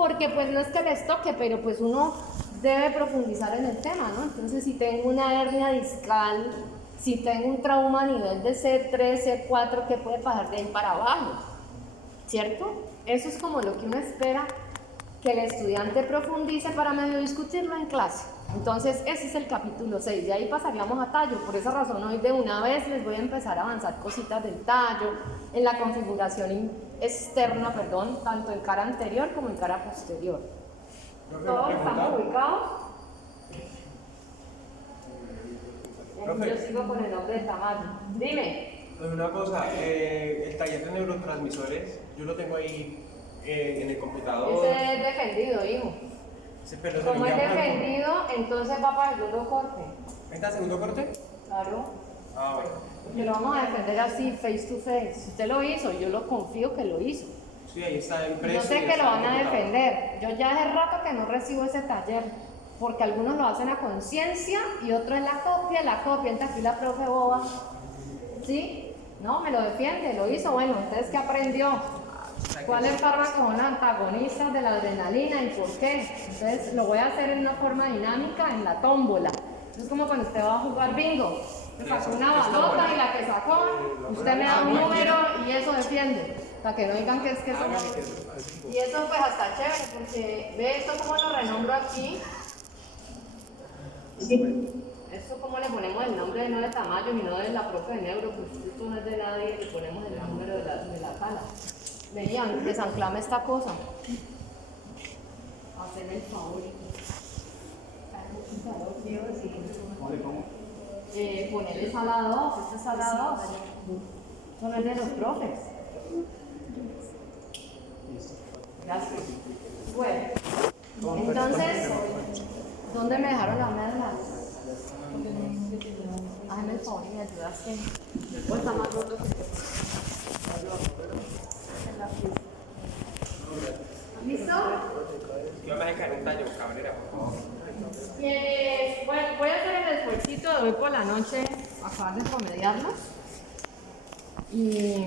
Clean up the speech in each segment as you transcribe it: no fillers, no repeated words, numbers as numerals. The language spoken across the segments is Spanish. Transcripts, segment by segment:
porque pues no es que les toque, pero pues uno debe profundizar en el tema, ¿no? Entonces, si tengo una hernia discal, si tengo un trauma a nivel de C3, C4, ¿qué puede pasar de ahí para abajo? ¿Cierto? Eso es como lo que uno espera que el estudiante profundice para medio discutirlo en clase. Entonces, ese es el capítulo 6, de ahí pasaríamos a tallo. Por esa razón, hoy de una vez les voy a empezar a avanzar cositas del tallo, en la configuración externa, tanto en cara anterior como en cara posterior. ¿Todos estamos ubicados? Yo sigo con el nombre de Tamayo. Dime. Una cosa, el taller de neurotransmisores, yo lo tengo ahí en el computador. Ese es defendido, hijo. Como es defendido, entonces va para el segundo corte. ¿Está el segundo corte? Claro. Ah, bueno. Porque lo vamos a defender así, face to face. Si usted lo hizo, yo lo confío que lo hizo. Sí, ahí está impreso. Yo sé que lo van a defender. Yo ya hace rato que no recibo ese taller, porque algunos lo hacen a conciencia y otros en la copia. Entonces aquí la profe boba. ¿Sí? No, me lo defiende, lo hizo. Bueno, entonces, ¿qué aprendió? ¿Cuáles fármacos son antagonistas de la adrenalina y por qué? Entonces lo voy a hacer en una forma dinámica en la tómbola. Es como cuando usted va a jugar bingo. Se sacó una balota y la que sacó, usted me da un número y eso defiende. Para que no digan que es que eso no. Y eso pues hasta chévere, porque ve esto como lo renombro aquí. Esto como le ponemos el nombre no de Tamayo y no de la profe de neuro, pues esto no es de nadie, le ponemos el número de la sala. Venían, desanclame esta cosa. Haceme el favor. Ponerle sala 2, esta es sala 2. Son el de los profes. Gracias. Bueno, entonces, ¿dónde me dejaron las medallas? Hazme el favor y me ayudas que... ¿O está más roto que esto? ¿Listo? Yo me voy a caer un tallo, Cabrera, por favor. Bueno, voy a hacer el esfuercito de hoy por la noche, acabar de promediarlos. Y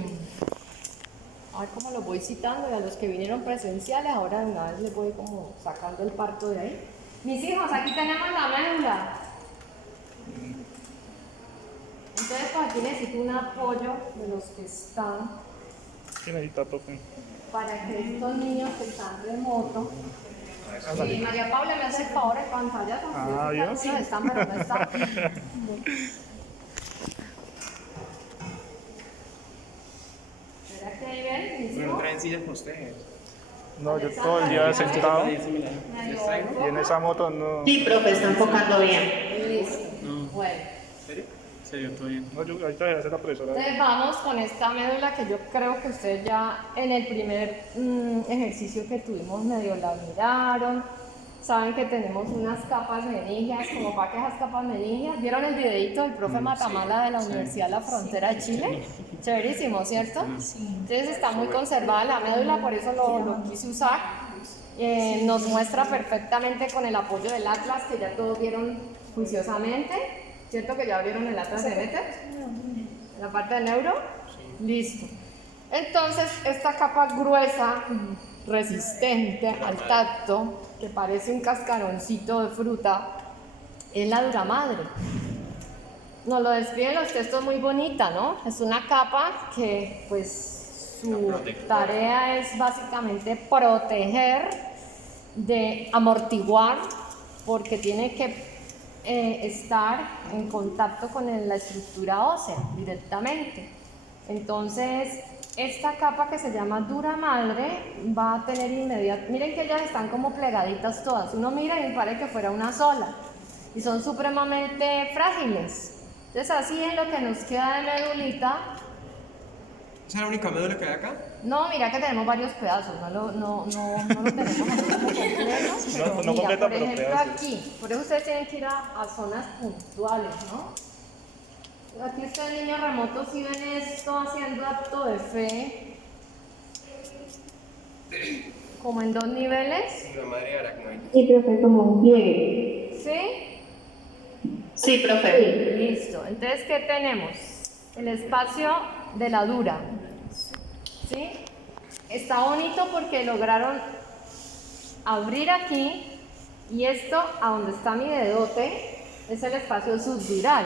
a ver cómo los voy citando. Y a los que vinieron presenciales, ahora de una vez les voy como sacando el parto de ahí. Mis hijos, aquí tenemos la médula. Entonces, pues aquí necesito un apoyo de los que están. ¿Qué necesita, profe? Para que estos niños que están remotos. Sí, María Paula me hace el favor de pantalla. Dios. Sí, están, pero no están. ¿Será que ahí ven? No traen sillas para ustedes. No, yo todo el día sentado y en esa moto no. Sí, profe, está enfocando bien. Listo. Bueno. ¿Serio? Serio, todo bien. No, yo ahorita voy a hacer la profesora. Entonces vamos con esta médula que yo creo que ustedes ya en el primer ejercicio que tuvimos medio la miraron. Saben que tenemos unas capas meningias, como para que esas capas meningias. ¿Vieron el videito del profe Matamala de la Universidad de la Frontera de Chile? Chéverísimo, ¿cierto? Entonces está muy conservada la médula, por eso lo quise usar. Nos muestra perfectamente con el apoyo del atlas, que ya todos vieron juiciosamente. ¿Cierto que ya abrieron el atlas de Meter? ¿En la parte de neuro? Listo. Entonces, esta capa gruesa, resistente al tacto, que parece un cascaroncito de fruta, es la dura madre. Nos lo describen los textos muy bonita, ¿no? Es una capa que, pues, su tarea es básicamente proteger, de amortiguar, porque tiene que estar en contacto con la estructura ósea directamente. Entonces, esta capa que se llama dura madre va a tener miren que ellas están como plegaditas todas. Uno mira y me parece que fuera una sola. Y son supremamente frágiles. Entonces, así es lo que nos queda de medulita. ¿Esa es la única médula que hay acá? No, mira que tenemos varios pedazos, no lo tenemos así como completo, pero No mira, completa, por pero ejemplo pedazos. aquí, por eso ustedes tienen que ir a zonas puntuales, ¿no? Aquí ustedes niños remotos si ven esto haciendo acto de fe, como en 2 niveles. La madre aracnoide. Sí, profe, como un pliegue. ¿Sí? Sí, profe. Listo, entonces ¿qué tenemos? El espacio de la dura, ¿sí? Está bonito porque lograron abrir aquí y esto a donde está mi dedote es el espacio subdural.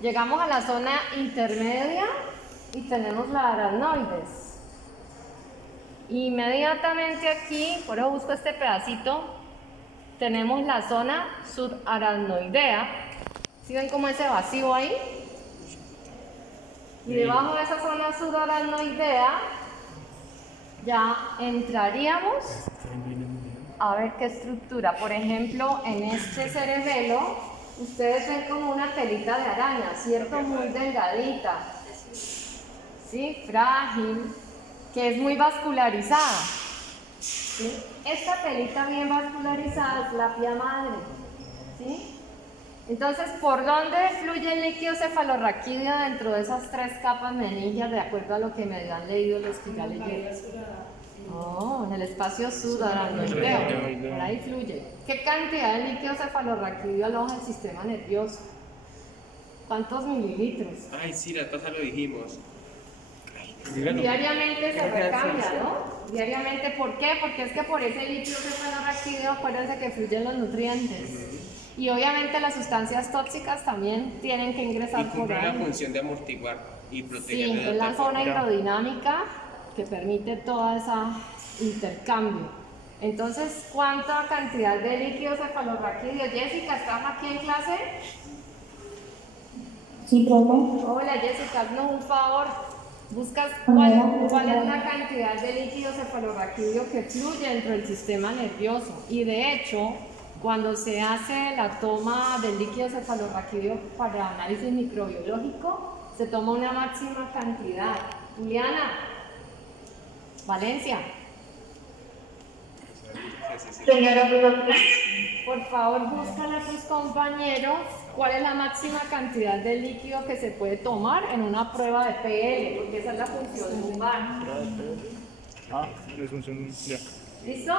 Llegamos a la zona intermedia y tenemos la aracnoides. Inmediatamente aquí, por eso busco este pedacito, tenemos la zona subaracnoidea. ¿Sí ven como ese vacío ahí? Y debajo de esa zona subaracnoidea ya entraríamos a ver qué estructura. Por ejemplo, en este cerebelo, ustedes ven como una telita de araña, ¿cierto? Muy delgadita, ¿sí? Frágil, que es muy vascularizada, ¿sí? Esta telita bien vascularizada es la pía madre, ¿sí? Entonces, ¿por dónde fluye el líquido cefalorraquídeo dentro de esas 3 capas meningias, de acuerdo a lo que me han leído los que ya leyeron? Oh, en el espacio subaracnoideo, por ahí fluye. ¿Qué cantidad de líquido cefalorraquídeo aloja el sistema nervioso? ¿Cuántos mililitros? Ay, sí, la tasa lo dijimos. Diariamente se recambia, ¿no? Diariamente, ¿por qué? Porque es que por ese líquido cefalorraquídeo, acuérdense que fluyen los nutrientes. Y obviamente las sustancias tóxicas también tienen que ingresar por Cumple la ahí. función de amortiguar y proteger. Sí, de es la otra zona forma. hidrodinámica que permite todo ese intercambio. Entonces, ¿cuánta cantidad de líquido cefalorraquídeo? Jessica, ¿estás aquí en clase? Sí, profe. Hola Jessica, haznos un favor. Buscas cuál es la cantidad de líquido cefalorraquídeo que fluye dentro del sistema nervioso. Y de hecho, cuando se hace la toma del líquido cefalorraquídeo para análisis microbiológico, se toma una máxima cantidad. Juliana, Valencia, Señora profe. por favor búscale a tus compañeros cuál es la máxima cantidad de líquido que se puede tomar en una prueba de PL, porque esa es la función lumbar. Ah, es función, ya. ¿Listo?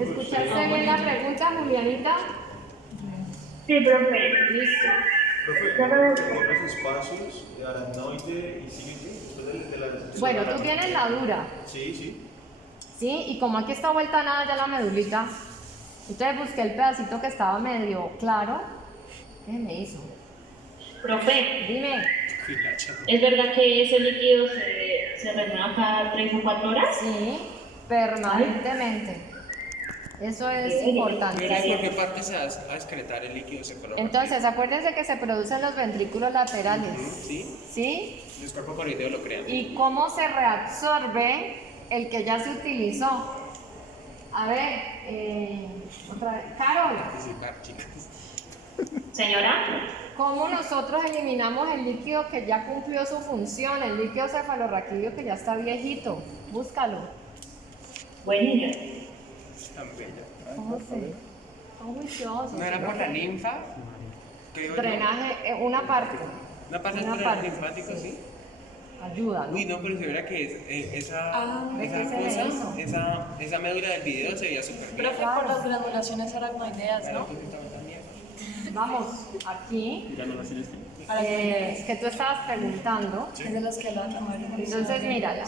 ¿Escuchaste bien la pregunta, Julianita? Sí, profe. Listo. Profe, los espacios de aracnoide y sílice después de la sección. Bueno, tú tienes la dura, Sí, sí. ¿sí? Y como aquí está vuelta a nada ya la medulita, entonces busqué el pedacito que estaba medio claro. ¿Qué me hizo? Profe, Dime. ¿es verdad que ese líquido se renueva cada 3 o 4 horas? Sí, permanentemente. Eso es importante. Mira, ¿por qué parte se va a excretar el líquido cefalorraquídeo? Entonces, acuérdense que se producen los ventrículos laterales, ¿Sí? ¿sí? Los cuerpos coroideo lo crean. ¿Y cómo se reabsorbe el que ya se utilizó? A ver, otra vez. Carol, Participar, chicas. Señora. ¿cómo nosotros eliminamos el líquido que ya cumplió su función, el líquido cefalorraquídeo que ya está viejito? Búscalo. Buenilla. Tan bella. ¿Cómo se? Son juiciosos. ¿No era por la linfa? Creo yo. Drenaje, una parte. Una parte del Una drenaje parte, linfático, sí. Ayuda, ¿no? Uy, no, pero se verá que esa ¿qué se le hizo? cosa, esa médula del video se veía súper bien. Profe, por las granulaciones aracnoideas, ¿no? Vamos, aquí. Que tú estabas preguntando. Es de las que la Entonces, mírala.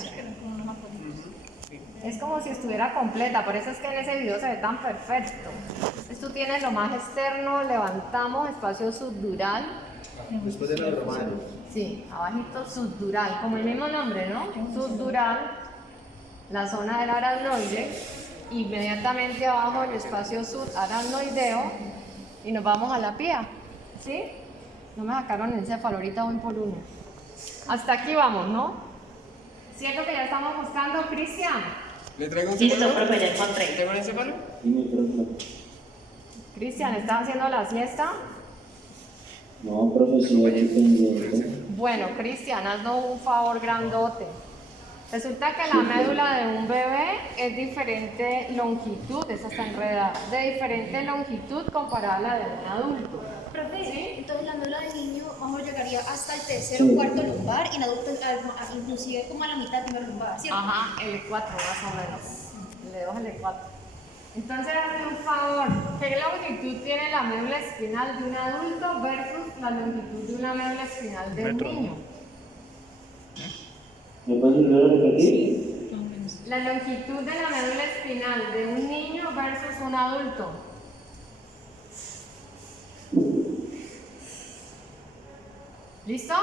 Es como si estuviera completa, por eso es que en ese video se ve tan perfecto. Entonces tú tienes lo más externo, levantamos, espacio subdural. Después de los romanos. Sí, abajito subdural, como el mismo nombre, ¿no? Subdural, la zona del aracnoide, inmediatamente abajo el espacio subaracnoideo y nos vamos a la pía, ¿sí? No me sacaron el encéfalo, ahorita voy por uno. Hasta aquí vamos, ¿no? ¿Cierto que ya estamos buscando, Cristian? ¿Le traigo un Listo, cefalo? profe, ya ¿Le encontré. traigo un encéfalo? Cristian, ¿estás haciendo la siesta? No, profesor, aquí pendiente. Bueno, Cristian, haznos un favor grandote. Resulta que la médula de un bebé es diferente longitud, esa está enredada, de diferente longitud comparada a la de un adulto. Profe, entonces la médula del niño mejor llegaría hasta el tercer o cuarto lumbar y en adulto inclusive como a la mitad del primer lumbar, ¿cierto? Ajá, L4 más o menos, L2, L4. Entonces, hazme un favor, ¿qué longitud tiene la médula espinal de un adulto versus la longitud de una médula espinal de un Metro. niño? ¿Me puedes volver a repetir? La longitud de la médula espinal de un niño versus un adulto. ¿Listo?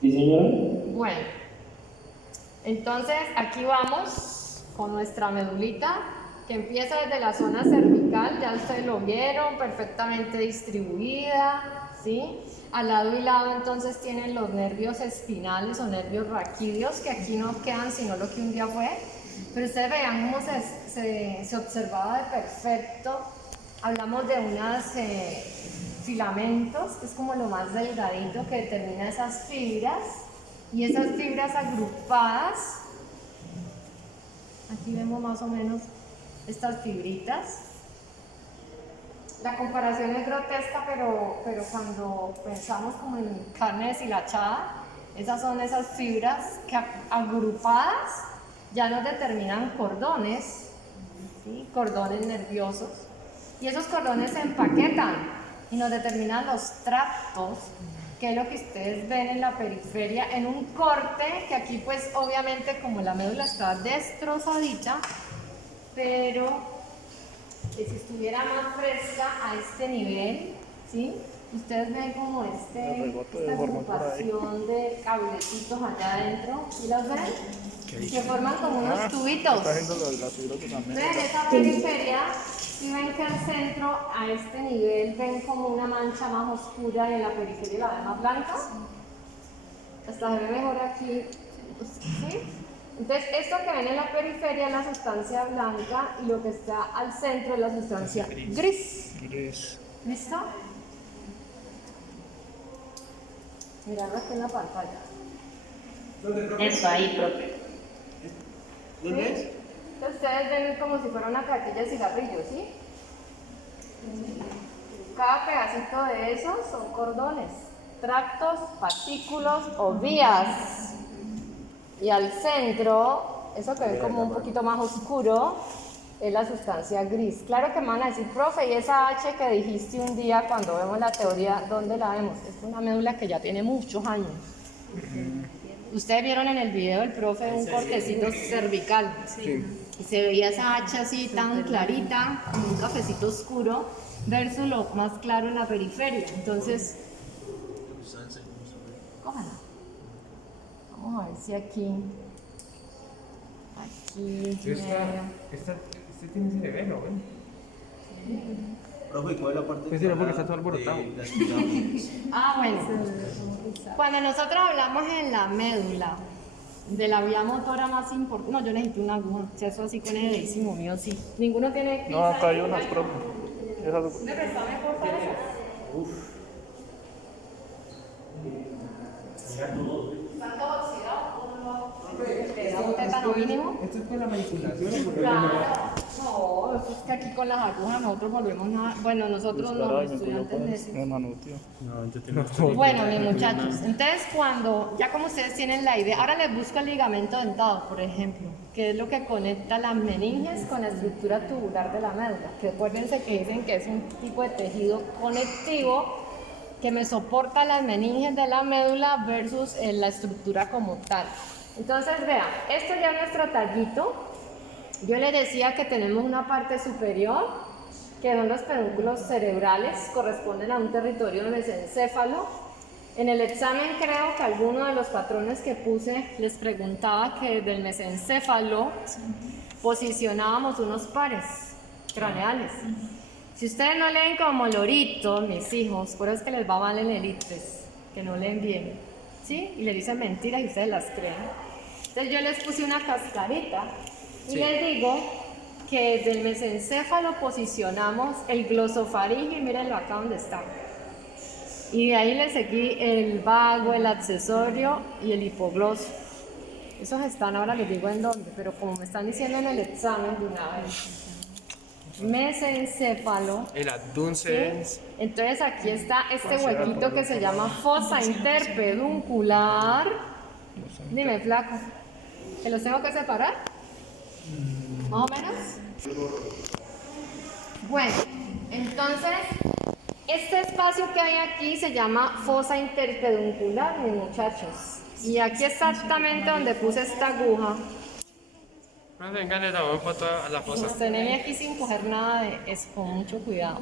¿Sí, señora? Bueno, entonces aquí vamos con nuestra medulita que empieza desde la zona cervical, ya ustedes lo vieron, perfectamente distribuida, ¿sí? Al lado y lado entonces tienen los nervios espinales o nervios raquídeos, que aquí no quedan sino lo que un día fue, pero ustedes vean cómo se observaba de perfecto. Hablamos de unos filamentos, que es como lo más delgadito que determina esas fibras, y esas fibras agrupadas, aquí vemos más o menos estas fibritas. La comparación es grotesca, pero cuando pensamos como en carne deshilachada, esas son esas fibras que agrupadas ya nos determinan cordones, ¿sí? Cordones nerviosos, y esos cordones se empaquetan y nos determinan los tractos, que es lo que ustedes ven en la periferia, en un corte que aquí pues obviamente como la médula está destrozadita, pero si estuviera más fresca a este nivel, ¿sí? Ustedes ven como esta agrupación de cablecitos allá adentro, ¿sí los ven? Que forman como unos tubitos. Está haciendo las fibras de la Ven médula. esa periferia, si ven que al centro, a este nivel, ven como una mancha más oscura y en la periferia la ven más blanca. Hasta se ve mejor aquí, ¿sí? Entonces, esto que ven en la periferia es la sustancia blanca y lo que está al centro es la sustancia gris. ¿Listo? Mirarlo aquí en la pantalla. Eso ahí, profe. ¿Dónde es? Entonces, ustedes ven como si fuera una cajetilla de cigarrillos, ¿sí? Cada pedacito de esos son cordones, tractos, fascículos o vías. Y al centro, eso que ven como un poquito más oscuro, es la sustancia gris. Claro que me van a decir, profe, y esa H que dijiste un día cuando vemos la teoría, ¿dónde la vemos? Es una médula que ya tiene muchos años. Ustedes vieron en el video del profe un cortecito cervical. Sí. Y se veía esa H así tan clarita, con un cafecito oscuro, versus lo más claro en la periferia. Entonces, cójala. Vamos a ver si aquí. Este tiene cerebelo, ¿eh? Profe, ¿cuál es la parte Pues sí, porque está todo alborotado. de las pirámides? Bueno. Cuando nosotros hablamos en la médula de la vía motora más importante. No, yo necesito una aguja. Si eso así con el dedísimo mío, sí. Ninguno tiene. No, acá hay unas, profe. Esas- ¿Me prestame por favor esas? ¿Están todos oxidados? ¿Te da un tétano mínimo? ¿Esto es por la manipulación o por Claro. No, eso es que aquí con las agujas nosotros volvemos nada. Bueno, nosotros no, los estudiantes necesitan. Hermano, tío. Bueno, mis muchachos, entonces cuando, ya como ustedes tienen la idea, ahora les busco el ligamento dentado, por ejemplo, que es lo que conecta las meninges con la estructura tubular de la médula, que acuérdense que dicen que es un tipo de tejido conectivo que me soporta las meninges de la médula versus la estructura como tal. Entonces, vean, esto ya es nuestro tallito. Yo les decía que tenemos una parte superior, que son los pedúnculos cerebrales, corresponden a un territorio del mesencéfalo. En el examen creo que alguno de los patrones que puse les preguntaba que del mesencéfalo posicionábamos unos pares craneales. Si ustedes no leen como loritos, mis hijos, por eso es que les va mal en el ICFES, que no leen bien, ¿sí? Y les dicen mentiras y ustedes las creen. Entonces yo les puse una cascarita y les digo que del mesencéfalo posicionamos el glosofaringio, y mírenlo acá donde está. Y de ahí le seguí el vago, el accesorio y el hipogloso. Esos están, ahora les digo en dónde, pero como me están diciendo en el examen de una vez. Mesencéfalo. El abducens. ¿Sí? Entonces aquí está este huequito que se llama fosa interpeduncular. Dime, flaco, ¿que los tengo que separar? ¿Más o menos? Bueno, entonces Este espacio que hay aquí se llama fosa interpeduncular, mis muchachos. Y aquí exactamente donde puse esta aguja. Venga, le damos foto a la fosa. Sostenerme aquí sin coger nada de eso, con mucho cuidado.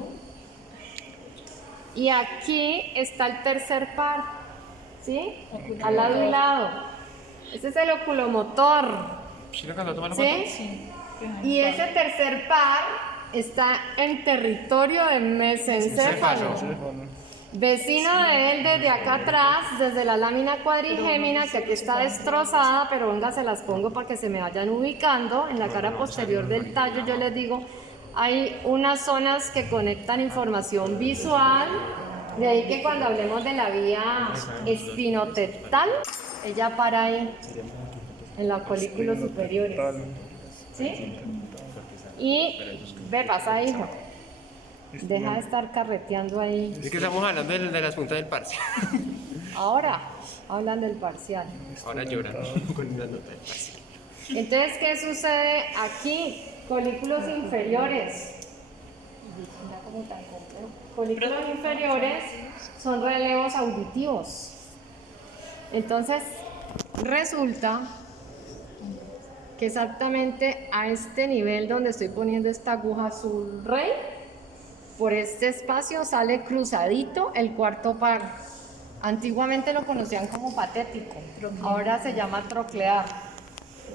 Y aquí está el tercer par, ¿sí? Al lado y lado. Este es el oculomotor, ¿Sí le toma la foto? ¿sí? Y ese tercer par está en territorio de mesencéfalo. Vecino de él desde acá atrás, desde la lámina cuadrigémina, que aquí está destrozada, pero venga, se las pongo para que se me vayan ubicando. En la cara posterior del tallo, yo les digo, hay unas zonas que conectan información visual, de ahí que cuando hablemos de la vía espinotetal, ella para ahí, en los colículos superiores. ¿Sí? Y ve, pasa, hijo. Deja de estar carreteando ahí. Es que estamos hablando de las puntas del parcial. Ahora hablan del parcial. Ahora lloran con una nota del parcial. Entonces, ¿qué sucede aquí? Colículos inferiores. Mira cómo tan complejo. Colículos inferiores son relevos auditivos. Entonces, resulta que exactamente a este nivel donde estoy poniendo esta aguja azul rey, por este espacio sale cruzadito el cuarto par. Antiguamente lo conocían como patético, ahora se llama troclear,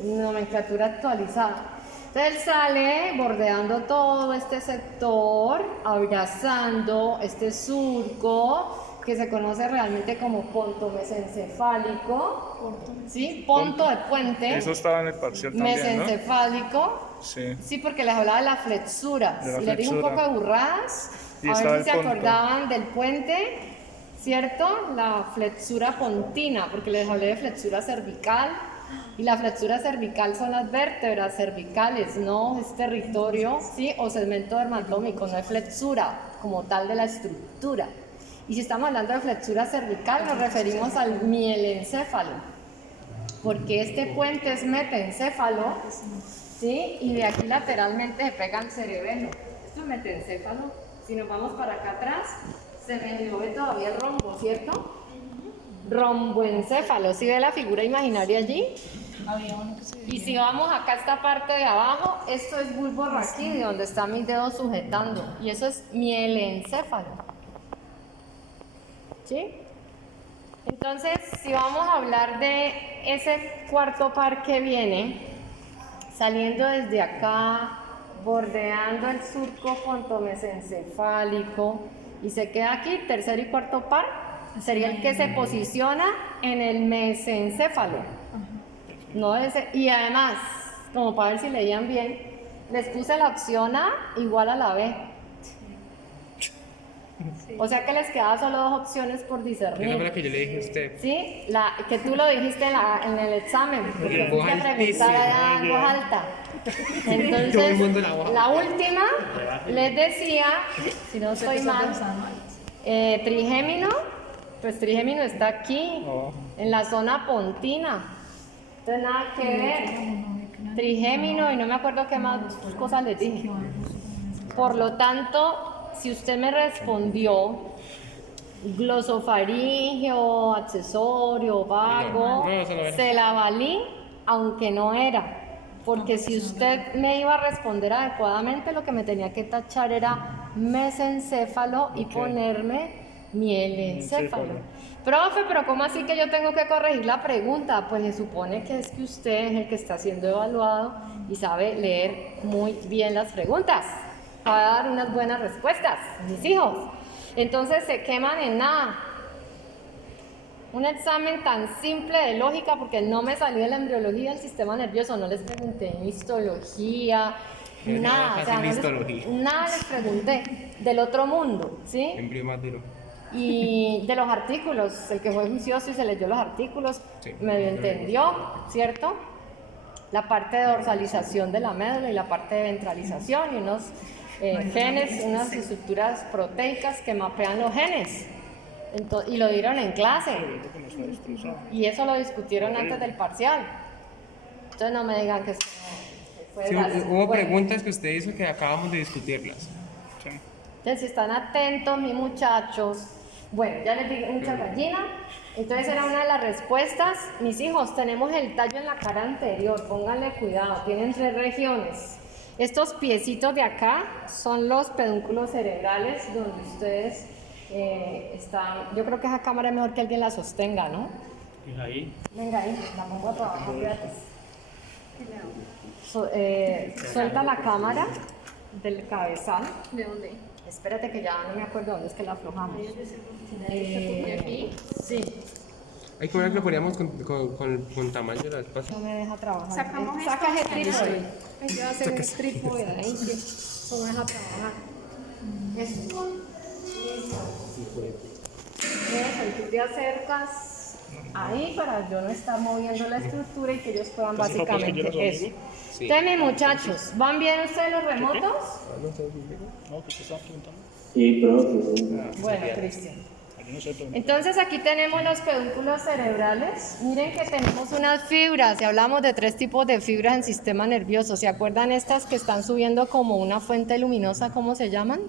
nomenclatura actualizada. Entonces sale bordeando todo este sector, abrazando este surco que se conoce realmente como ponto mesencefálico, ¿sí? Ponto de puente. Eso estaba en el parcial también, mesencefálico. Sí. Sí, porque les hablaba de las flexuras. De la Y les dije un flexura. poco de burradas. Y A estaba ver si se el ponto. acordaban del puente, ¿cierto? La flexura pontina, porque les hablé de flexura cervical. Y la flexura cervical son las vértebras cervicales, no es territorio, ¿sí? O segmento dermatómico, no es flexura como tal de la estructura. Y si estamos hablando de flexura cervical, nos referimos al mielencéfalo, porque este puente es metencéfalo, ¿sí? Y de aquí lateralmente se pega el cerebelo. Esto es metencéfalo. Si nos vamos para acá atrás, se me ve todavía el rombo, ¿cierto? Romboencéfalo. ¿Sí ve la figura imaginaria allí? Había uno que se Y si vamos acá a esta parte de abajo, esto es bulbo raquídeo, donde está mis dedos sujetando. Y eso es mielencéfalo. ¿Sí? Entonces, si vamos a hablar de ese cuarto par que viene, saliendo desde acá, bordeando el surco pontomesencefálico, y se queda aquí, tercer y cuarto par, sería el que se posiciona en el mesencéfalo. No ese, y además, como para ver si leían bien, les puse la opción A igual a la B. O sea que les quedaba solo dos opciones por discernir. ¿Qué fue lo que yo le dije a usted? Sí, que tú lo dijiste en el examen, porque En voz fuiste a altísima, preguntar allá en voz alta. Todo el Entonces, mundo la voz la última les decía, si no estoy mal, trigémino, pues trigémino está aquí, en la zona pontina. Entonces nada que ver, trigémino y no me acuerdo qué más cosas les dije. Por lo tanto, si usted me respondió glosofaringeo, accesorio, vago, No, eso no era. se la valí, aunque no era. Porque si usted me iba a responder adecuadamente, lo que me tenía que tachar era mesencéfalo y ponerme mielencéfalo. Profe, pero ¿cómo así que yo tengo que corregir la pregunta? Pues se supone que es que usted es el que está siendo evaluado y sabe leer muy bien las preguntas. Va a dar unas buenas respuestas, mis hijos. Entonces se queman en nada. Un examen tan simple de lógica, porque no me salió de la embriología del sistema nervioso, no les pregunté en histología, nada, o sea, nada les pregunté del otro mundo, ¿sí? Embrión más duro. Y de los artículos, el que fue juicioso y se leyó los artículos, Sí. medio entendió, ¿cierto? La parte de dorsalización de la médula y la parte de ventralización y unos genes, unas estructuras proteicas que mapean los genes. Y lo dieron en clase. Y eso lo discutieron antes del parcial. Entonces no me digan que fue Sí, de las- hubo bueno, preguntas que usted hizo que acabamos de discutirlas. Entonces Entonces, si están atentos, mis muchachos. Bueno, ya les dije mucha gallina. Entonces, era una de las respuestas. Mis hijos, tenemos el tallo en la cara anterior. Pónganle cuidado. Tienen 3 regiones. Estos piecitos de acá son los pedúnculos cerebrales donde ustedes están. Yo creo que esa cámara es mejor que alguien la sostenga, ¿no? Ahí. Venga, ahí, la pongo a trabajar gratis. Suelta la cámara del cabezal. ¿De dónde? Espérate que ya no me acuerdo dónde es que la aflojamos. ¿De aquí? Sí, Hay que ver que lo poníamos con tamaño de la espacio. no me deja trabajar. Sacamos Saca esto. ese trípode. Hay que hacer un trípode ahí que eso no deja trabajar. Eso. Eso, y tú te acercas ahí para yo no estar moviendo la estructura y que ellos puedan básicamente eso. Entonces, mis muchachos, ¿van bien ustedes los remotos? No, que se está preguntando. Sí, profe. Bueno, Cristian. Aquí no se pregunta. Entonces aquí tenemos los pedúnculos cerebrales. Miren que tenemos unas fibras y hablamos de 3 tipos de fibras en sistema nervioso. ¿Se acuerdan estas que están subiendo como una fuente luminosa? ¿Cómo se llaman?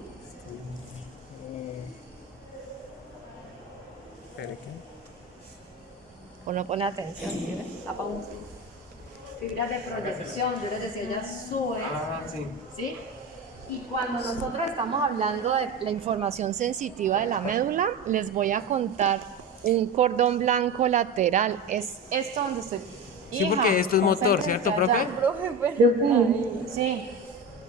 O no pone atención, miren, la pausa. Fibras de proyección, yo les decía, ellas suben. Ah, sí. ¿Sí? Y cuando nosotros estamos hablando de la información sensitiva de la médula, les voy a contar un cordón blanco lateral. Es esto donde estoy. Sí, porque esto es motor, ¿cierto, profe? Sí.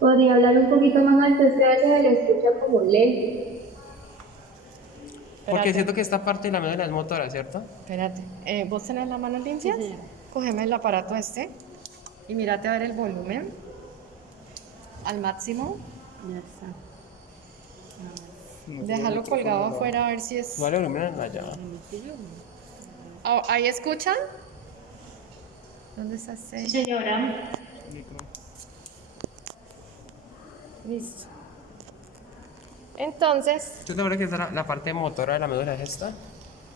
Podría hablar un poquito más alto, es que a veces se le escucha como lento. Porque siento que esta parte de la médula es motora, ¿cierto? Espérate. ¿Vos tenés las manos limpias? Sí. Cógeme el aparato este y mírate a ver el volumen al máximo. Déjalo colgado afuera a ver si es. Vale, volumen allá. Oh, ¿ahí escuchan? ¿Dónde está ese? Sí, señora. Listo. Entonces, ¿Usted sabe que es la parte motora de la médula es esta?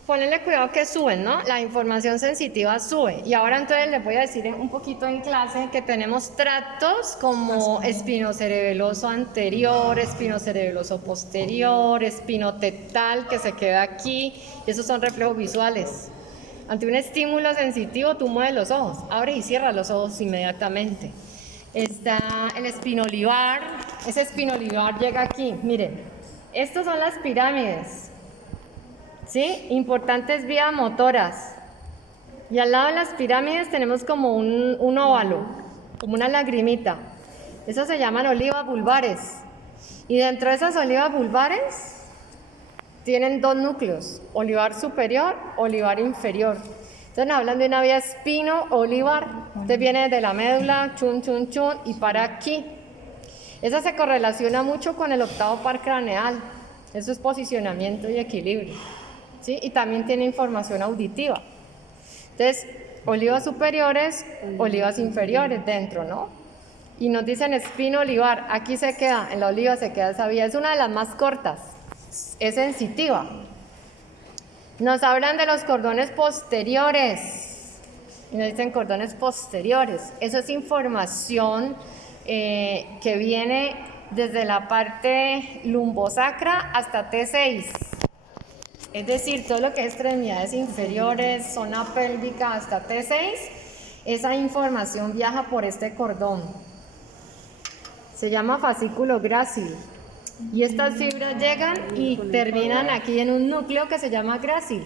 ponle cuidado que suben, ¿no? La información sensitiva sube. Y ahora entonces les voy a decir un poquito en clase que tenemos tractos como espinocerebeloso anterior, espinocerebeloso posterior, espinotetal que se queda aquí. Esos son reflejos visuales. Ante un estímulo sensitivo tú mueves los ojos, abres y cierras los ojos inmediatamente. Está el espinolivar, ese espinolivar llega aquí, miren, estas son las pirámides, ¿sí? Importantes vías motoras. Y al lado de las pirámides tenemos como un óvalo, como una lagrimita. Esas se llaman olivas vulvares. Y dentro de esas olivas vulvares tienen 2 núcleos, olivar superior, olivar inferior. Entonces nos hablan de una vía espino-olivar. Entonces viene de la médula, chun, chun, chun, y para aquí. Esa se correlaciona mucho con el octavo par craneal. Eso es posicionamiento y equilibrio, ¿sí? Y también tiene información auditiva. Entonces, olivas superiores, olivas inferiores dentro, ¿no? Y nos dicen espino-olivar. Aquí se queda, en la oliva se queda esa vía. Es una de las más cortas. Es sensitiva. Nos hablan de los cordones posteriores y nos dicen cordones posteriores. Eso es información que viene desde la parte lumbosacra hasta T6. Es decir, todo lo que es extremidades inferiores, zona pélvica hasta T6, esa información viaja por este cordón. Se llama fascículo grácil. Y estas fibras llegan y terminan aquí en un núcleo que se llama grácil.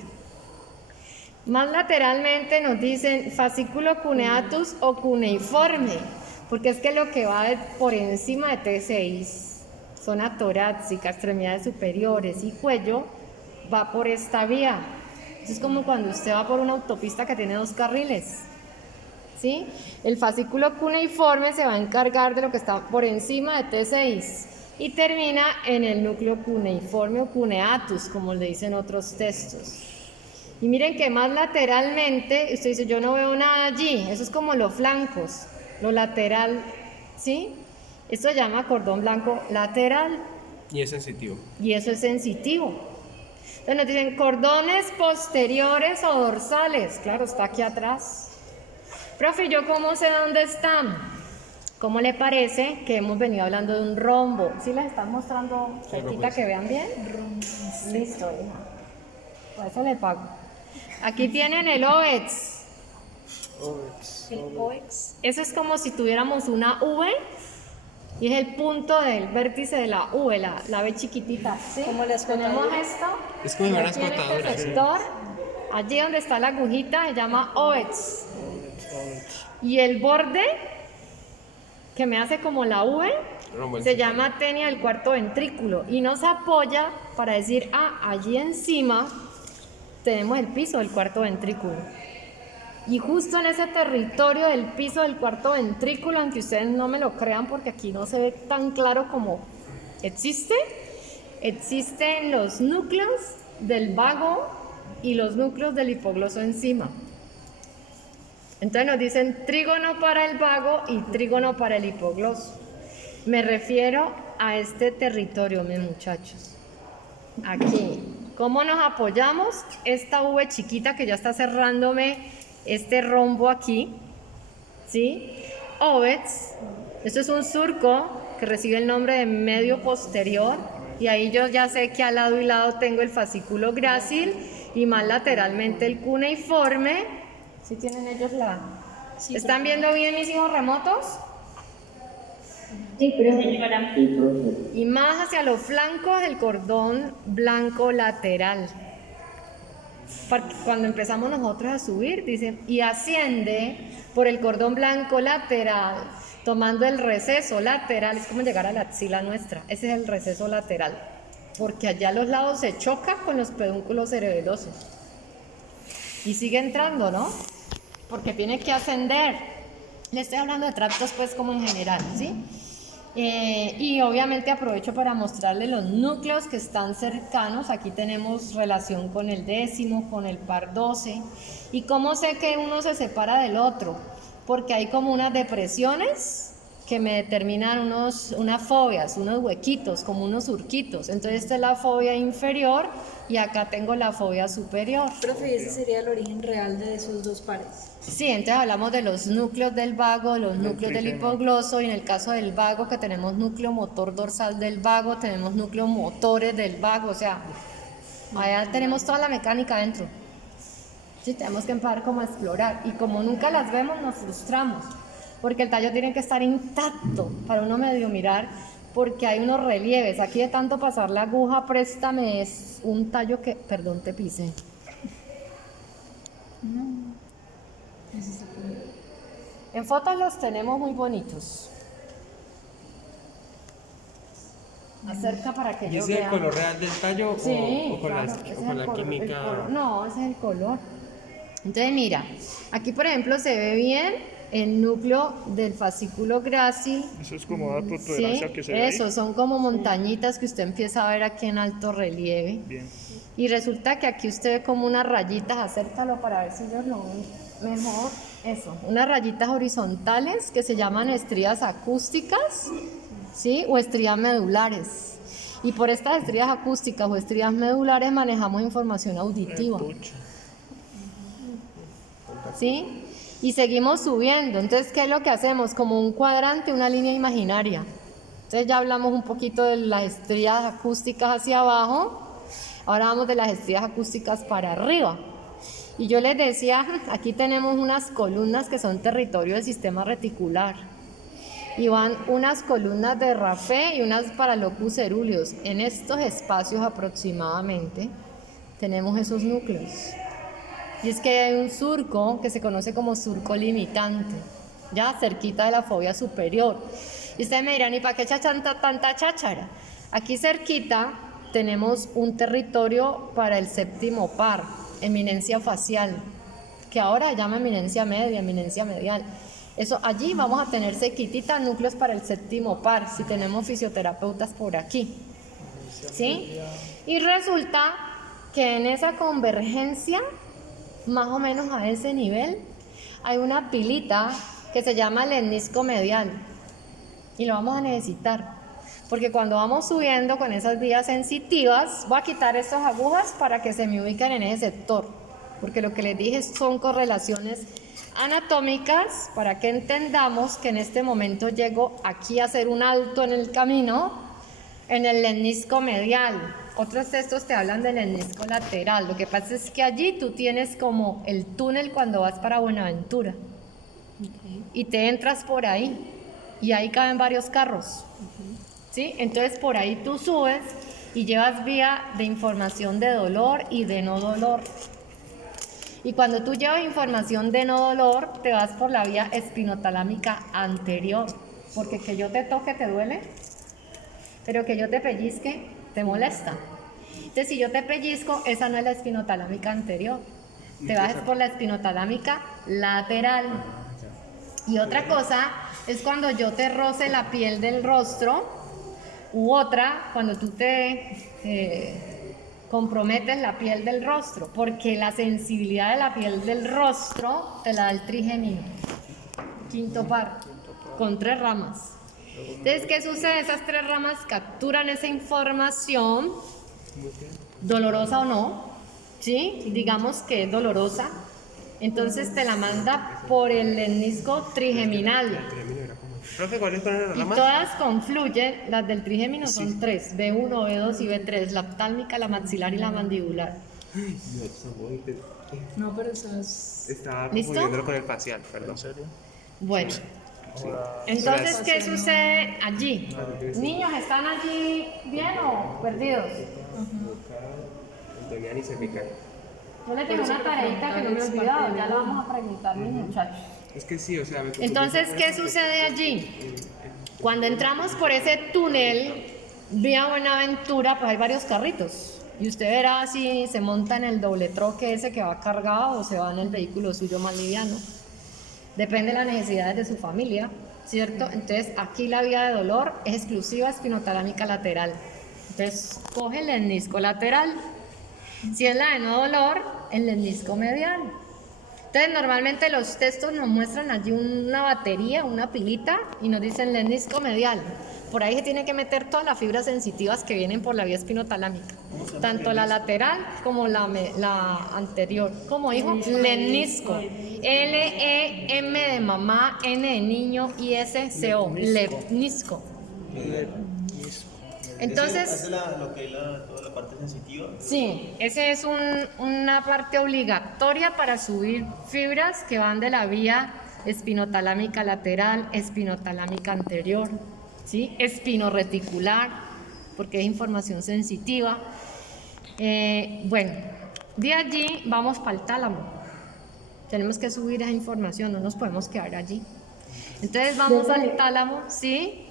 Más lateralmente nos dicen fascículo cuneatus o cuneiforme, porque es que lo que va por encima de T6, zona torácica, extremidades superiores y cuello, va por esta vía. Es como cuando usted va por una autopista que tiene 2 carriles. ¿Sí? El fascículo cuneiforme se va a encargar de lo que está por encima de T6. Y termina en el núcleo cuneiforme o cuneatus, como le dicen otros textos. Y miren que más lateralmente, usted dice, yo no veo nada allí, eso es como los flancos, lo lateral, ¿sí? Esto se llama cordón blanco lateral. Y es sensitivo. Y eso es sensitivo. Entonces nos dicen cordones posteriores o dorsales, claro, está aquí atrás. Profe, ¿yo cómo sé dónde están? ¿Cómo le parece que hemos venido hablando de un rombo? ¿Sí les están mostrando cerquita que vean bien? Listo, hija. Por eso le pago. Aquí tienen el OEX. El OEX. Eso es como si tuviéramos una V y es el punto del vértice de la V, la V chiquitita. ¿Sí? Como las Tenemos cotaduras. esto. Es como y unas aquí en este cotaduras, sector, allí donde está la agujita, se llama OEX. Y el borde que me hace como la V se llama tenia del cuarto ventrículo y nos apoya para decir, allí encima tenemos el piso del cuarto ventrículo. Y justo en ese territorio del piso del cuarto ventrículo, aunque ustedes no me lo crean porque aquí no se ve tan claro como existen los núcleos del vago y los núcleos del hipogloso encima. Entonces nos dicen trígono para el vago y trígono para el hipogloso. Me refiero a este territorio, mis muchachos. Aquí. ¿Cómo nos apoyamos? Esta V chiquita que ya está cerrándome este rombo aquí, ¿sí? OEX. Esto es un surco que recibe el nombre de medio posterior. Y ahí yo ya sé que al lado y lado tengo el fascículo grácil y más lateralmente el cuneiforme. ¿Sí tienen ellos la...? Sí, ¿Están viendo bien mis hijos remotos? Sí, profe. Señora. Sí, profe. Y más hacia los flancos del cordón blanco lateral. Porque cuando empezamos nosotros a subir, dicen, y asciende por el cordón blanco lateral, tomando el receso lateral, es como llegar a la axila nuestra, ese es el receso lateral, porque allá a los lados se choca con los pedúnculos cerebelosos. Y sigue entrando, ¿no? Porque tiene que ascender. Le estoy hablando de tractos pues como en general, ¿sí? Y obviamente aprovecho para mostrarle los núcleos que están cercanos. Aquí tenemos relación con el décimo, con el par 12. ¿Y cómo sé que uno se separa del otro? Porque hay como unas depresiones que me determinan unas fobias, unos huequitos, como unos surquitos. Entonces esta es la fobia inferior y acá tengo la fobia superior. Profe, ¿y ese sería el origen real de esos dos pares? Sí, entonces hablamos de los núcleos del vago, los núcleos del hipogloso, y en el caso del vago, que tenemos núcleo motor dorsal del vago, tenemos núcleos motores del vago, o sea, allá tenemos toda la mecánica dentro. Sí, tenemos que empezar como a explorar, y como nunca las vemos, nos frustramos, porque el tallo tiene que estar intacto para uno medio mirar, porque hay unos relieves. Aquí de tanto pasar la aguja, préstame, es un tallo que, perdón, te pisé. En fotos los tenemos muy bonitos. Acerca para que ¿Y yo ese es el vea. color real del tallo Sí, o con, claro, la, ese es o con el la color, química? no, ese es el color. Entonces mira, aquí por ejemplo se ve bien el núcleo del fascículo grácil. Eso es como una Sí, protuberancia que se ve eso, ahí. son como montañitas que usted empieza a ver aquí en alto relieve. Bien. Y resulta que aquí usted ve como unas rayitas, acércalo para ver si ellos lo ven mejor. Eso, unas rayitas horizontales que se llaman estrías acústicas, ¿sí? O estrías medulares. Y por estas estrías acústicas o estrías medulares manejamos información auditiva. ¿Sí? Y seguimos subiendo. Entonces, ¿qué es lo que hacemos? Como un cuadrante, una línea imaginaria. Entonces ya hablamos un poquito de las estrías acústicas hacia abajo. Ahora vamos de las estrías acústicas para arriba. Y yo les decía, aquí tenemos unas columnas que son territorio del sistema reticular. Y van unas columnas de Raffet y unas para locus cerúleos. En estos espacios aproximadamente tenemos esos núcleos. Y es que hay un surco que se conoce como surco limitante, ya cerquita de la fobia superior. Y ustedes me dirán, ¿y para qué tanta cháchara? Aquí cerquita tenemos un territorio para el séptimo par, eminencia facial, que ahora se llama eminencia media, eminencia medial. Eso, allí vamos a tener cerquitita núcleos para el séptimo par, si tenemos fisioterapeutas por aquí. ¿Sí? Y resulta que en esa convergencia, más o menos a ese nivel, hay una pilita que se llama lemnisco medial y lo vamos a necesitar porque cuando vamos subiendo con esas vías sensitivas, voy a quitar estas agujas para que se me ubiquen en ese sector. porque lo que les dije son correlaciones anatómicas para que entendamos que en este momento llego aquí a hacer un alto en el camino, en el lemnisco medial. Otros textos te hablan del lemnisco lateral. Lo que pasa es que allí tú tienes como el túnel cuando vas para Buenaventura. Y te entras por ahí y ahí caben varios carros. ¿Sí? Entonces por ahí tú subes y llevas vía de información de dolor y de no dolor. Y cuando tú llevas información de no dolor, te vas por la vía espinotalámica anterior. Porque que yo te toque te duele, pero que yo te pellizque te molesta. Entonces, si yo te pellizco, esa no es la espinotalámica anterior. Te vas por la espinotalámica lateral. Y otra cosa es cuando yo te roce la piel del rostro, u otra, cuando tú te comprometes la piel del rostro, porque la sensibilidad de la piel del rostro te la da el trigémino, quinto par, con 3 ramas. Entonces, ¿qué sucede? Esas 3 ramas capturan esa información, dolorosa o no, ¿sí? Digamos que es dolorosa, entonces te la manda por el lemnisco trigeminal. Profe, ¿cuáles fueron las Y ramas? todas confluyen, las del trigémino son 3, B1, B2 y B3, la oftálmica, la maxilar y la mandibular. No, pero estás... Estaba ¿Listo? confundiéndolo con el facial, perdón. ¿En serio? Bueno, entonces, ¿qué sucede allí? Niños, ¿están allí bien o perdidos? Abdominal y cervical. Yo les tengo una tareita que no me he olvidado, ya la vamos a preguntar mis muchachos. Es que sí, o sea... Entonces, ¿qué sucede allí? Cuando entramos por ese túnel vía Buenaventura, pues hay varios carritos. Y usted verá si se monta en el doble troque ese que va cargado o se va en el vehículo suyo más liviano. Depende de las necesidades de su familia, ¿cierto? Entonces, aquí la vía de dolor es exclusiva espinotalámica lateral. Entonces, coge el lemnisco lateral. Si es la de no dolor, el lemnisco medial. Entonces, normalmente los textos nos muestran allí una batería, una pilita, y nos dicen lemnisco medial. Por ahí se tienen que meter todas las fibras sensitivas que vienen por la vía espinotalámica, tanto la lateral como la anterior. ¿Cómo dijo? Lemnisco. L-E-M de mamá, N de niño, I-S-C-O. Lemnisco. Entonces, ¿Hace lo que es toda la parte sensitiva? sí, esa es una parte obligatoria para subir fibras que van de la vía espinotalámica lateral, espinotalámica anterior, ¿sí? Espinoreticular, porque es información sensitiva. Bueno, de allí vamos para el tálamo. Tenemos que subir esa información, no nos podemos quedar allí. Entonces vamos al tálamo, ¿sí?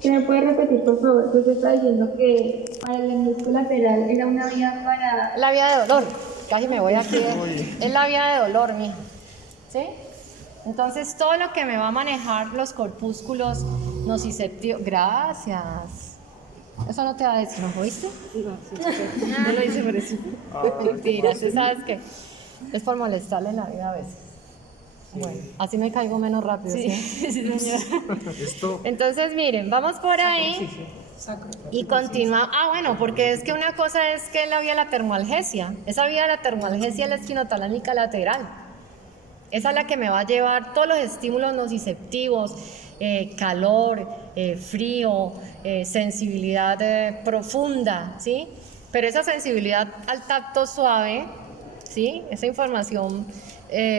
¿Qué me puede repetir, por favor? Usted está diciendo que para el lemnisco lateral era una vía para... La vía de dolor, casi me voy aquí. Es la vía de dolor, mija. ¿Sí? Entonces, todo lo que me va a manejar los corpúsculos nociceptivos. Gracias. Eso no te va a decir, ¿no oíste? No lo hice por eso. Mentira, tú sabes que es por molestarle la vida a veces. Bueno, así me caigo menos rápido. Sí, sí, señor. Entonces, miren, vamos por ahí y continuamos. Ah, bueno, porque es que una cosa es que la vía de la termoalgesia. Esa vía de la termoalgesia es la espinotalámica lateral. Esa es la que me va a llevar todos los estímulos nociceptivos, calor, frío, sensibilidad profunda, ¿sí? Pero esa sensibilidad al tacto suave, ¿sí? Esa información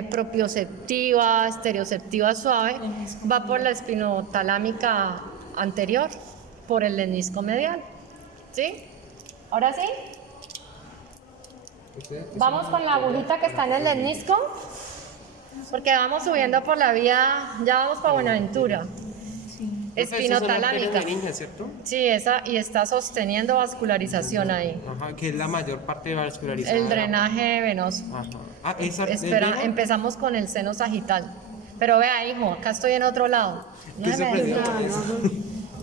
propioceptiva, estereoceptiva suave, va por la espinotalámica anterior, por el lemnisco medial, ¿sí? ¿Ahora sí? Vamos con la agujita que está en el lemnisco, porque vamos subiendo por la vía, ya vamos para Buenaventura. Espinotalámica. ¿Cierto? Sí, esa, y está sosteniendo vascularización ahí. Ajá, que es la mayor parte de vascularizada. El drenaje venoso. Ajá. Ah, esa Espera, empezamos con el seno sagital. Pero vea, hijo, acá estoy en otro lado. ¿Qué se presenta?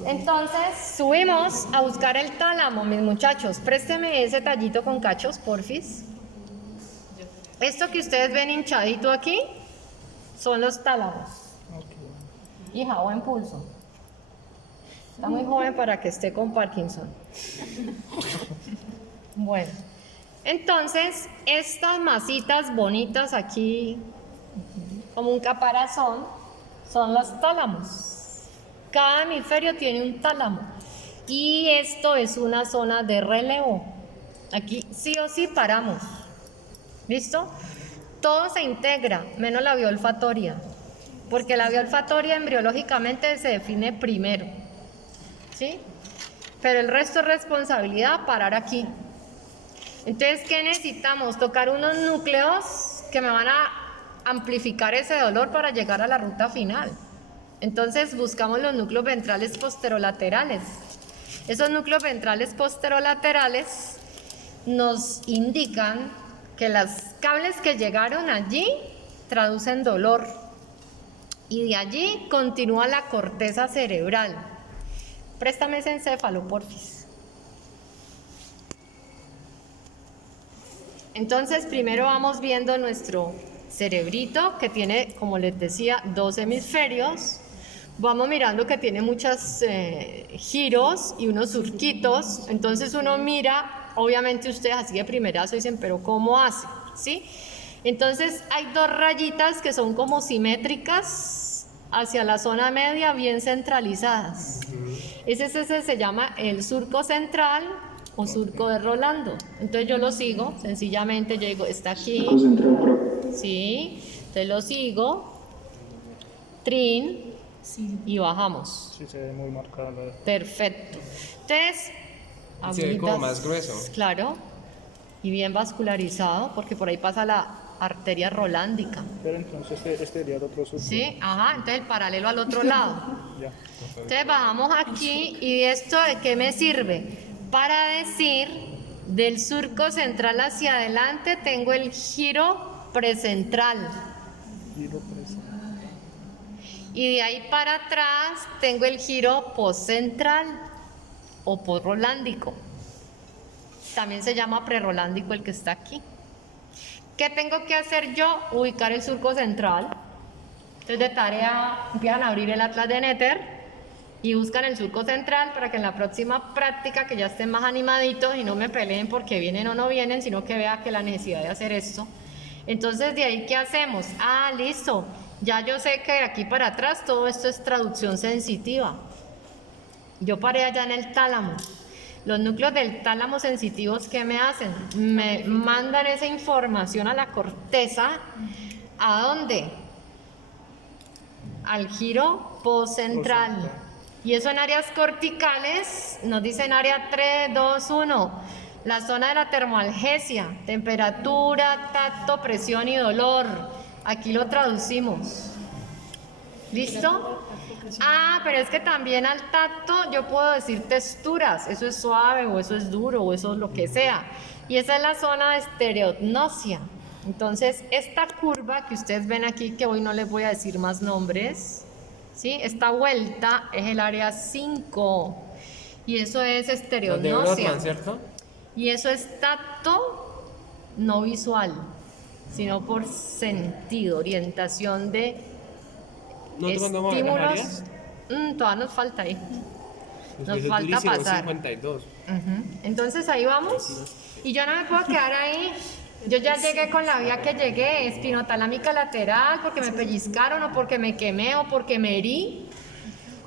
Entonces, subimos a buscar el tálamo, mis muchachos. Présteme ese tallito con cachos, porfis. Esto que ustedes ven hinchadito aquí son los tálamos. Hija, buen pulso. Está muy joven para que esté con Parkinson. Bueno, Entonces, estas masitas bonitas aquí, como un caparazón, son los tálamos. Cada hemisferio tiene un tálamo. Y esto es una zona de relevo. Aquí sí o sí paramos. ¿Listo? Todo se integra, menos la vía olfatoria. Porque la vía olfatoria embriológicamente se define primero. ¿Sí? Pero el resto es responsabilidad parar aquí. Entonces, ¿qué necesitamos? Tocar unos núcleos que me van a amplificar ese dolor para llegar a la ruta final. Entonces, buscamos los núcleos ventrales posterolaterales. Esos núcleos ventrales posterolaterales nos indican que los cables que llegaron allí traducen dolor. Y de allí continúa la corteza cerebral. Préstame ese encéfalo, porfis. Entonces, primero vamos viendo nuestro cerebrito, que tiene, como les decía, 2 hemisferios. Vamos mirando que tiene muchos giros y unos surquitos. Entonces uno mira, obviamente ustedes así de primerazo dicen, pero ¿cómo hace? ¿Sí? Entonces hay 2 rayitas que son como simétricas hacia la zona media, bien centralizadas. Ese se llama el surco central o surco de Rolando. Entonces yo lo sigo, sencillamente yo digo, está aquí. Surco central propio. Sí, entonces lo sigo. Trin. Y bajamos. Sí, se ve muy marcado. Perfecto. Entonces, Se ve como más grueso. Claro. Y bien vascularizado, porque por ahí pasa la arteria rolándica. Pero entonces este sería el otro surco. Sí, ajá, entonces el paralelo al otro lado. Ya. Entonces bajamos aquí, y esto ¿de qué me sirve? Para decir, del surco central hacia adelante tengo el giro precentral. Giro presente. Y de ahí para atrás tengo el giro postcentral o postrolándico. También se llama prerolándico el que está aquí. ¿Qué tengo que hacer yo? Ubicar el surco central. Entonces de tarea empiezan a abrir el atlas de Netter y buscan el surco central para que en la próxima práctica, que ya estén más animaditos y no me peleen porque vienen o no vienen, sino que vean que la necesidad de hacer esto. Entonces de ahí, ¿qué hacemos? Ah, listo. Ya yo sé que de aquí para atrás todo esto es traducción sensitiva. Yo paré allá en el tálamo. Los núcleos del tálamo sensitivos, ¿qué me hacen? Me mandan esa información a la corteza. ¿A dónde? Al giro postcentral. Y eso en áreas corticales, nos dicen área 3, 2, 1. La zona de la termoalgesia, temperatura, tacto, presión y dolor. Aquí lo traducimos. ¿Listo? Ah, pero es que también al tacto yo puedo decir texturas. Eso es suave, o eso es duro, o eso es lo que sea. Y esa es la zona de estereognosia. Entonces, esta curva que ustedes ven aquí, que hoy no les voy a decir más nombres, ¿sí? Esta vuelta es el área 5. Y eso es estereognosia. ¿Cierto? Y eso es tacto no visual, sino por sentido, orientación de estímulos. Todavía nos falta ahí. Nos falta pasar. 52. Entonces ahí vamos. Y yo no me puedo quedar ahí. Yo ya llegué con la vía que llegué, espinotalámica lateral, porque me pellizcaron, o porque me quemé, o porque me herí.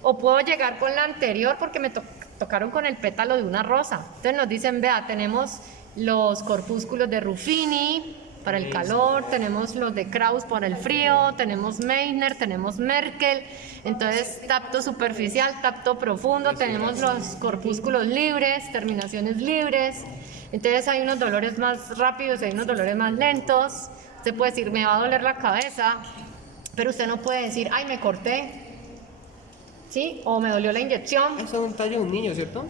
O puedo llegar con la anterior porque me tocaron con el pétalo de una rosa. Entonces nos dicen, vea, tenemos los corpúsculos de Ruffini para el calor, tenemos los de Krauss para el frío, tenemos Meissner, tenemos Merkel. Entonces, tacto superficial, tacto profundo, tenemos los corpúsculos libres, terminaciones libres. Entonces hay unos dolores más rápidos, hay unos dolores más lentos. Usted puede decir, me va a doler la cabeza, pero usted no puede decir, ay, me corté, ¿sí? O me dolió la inyección. Eso es un tallo de un niño, ¿cierto?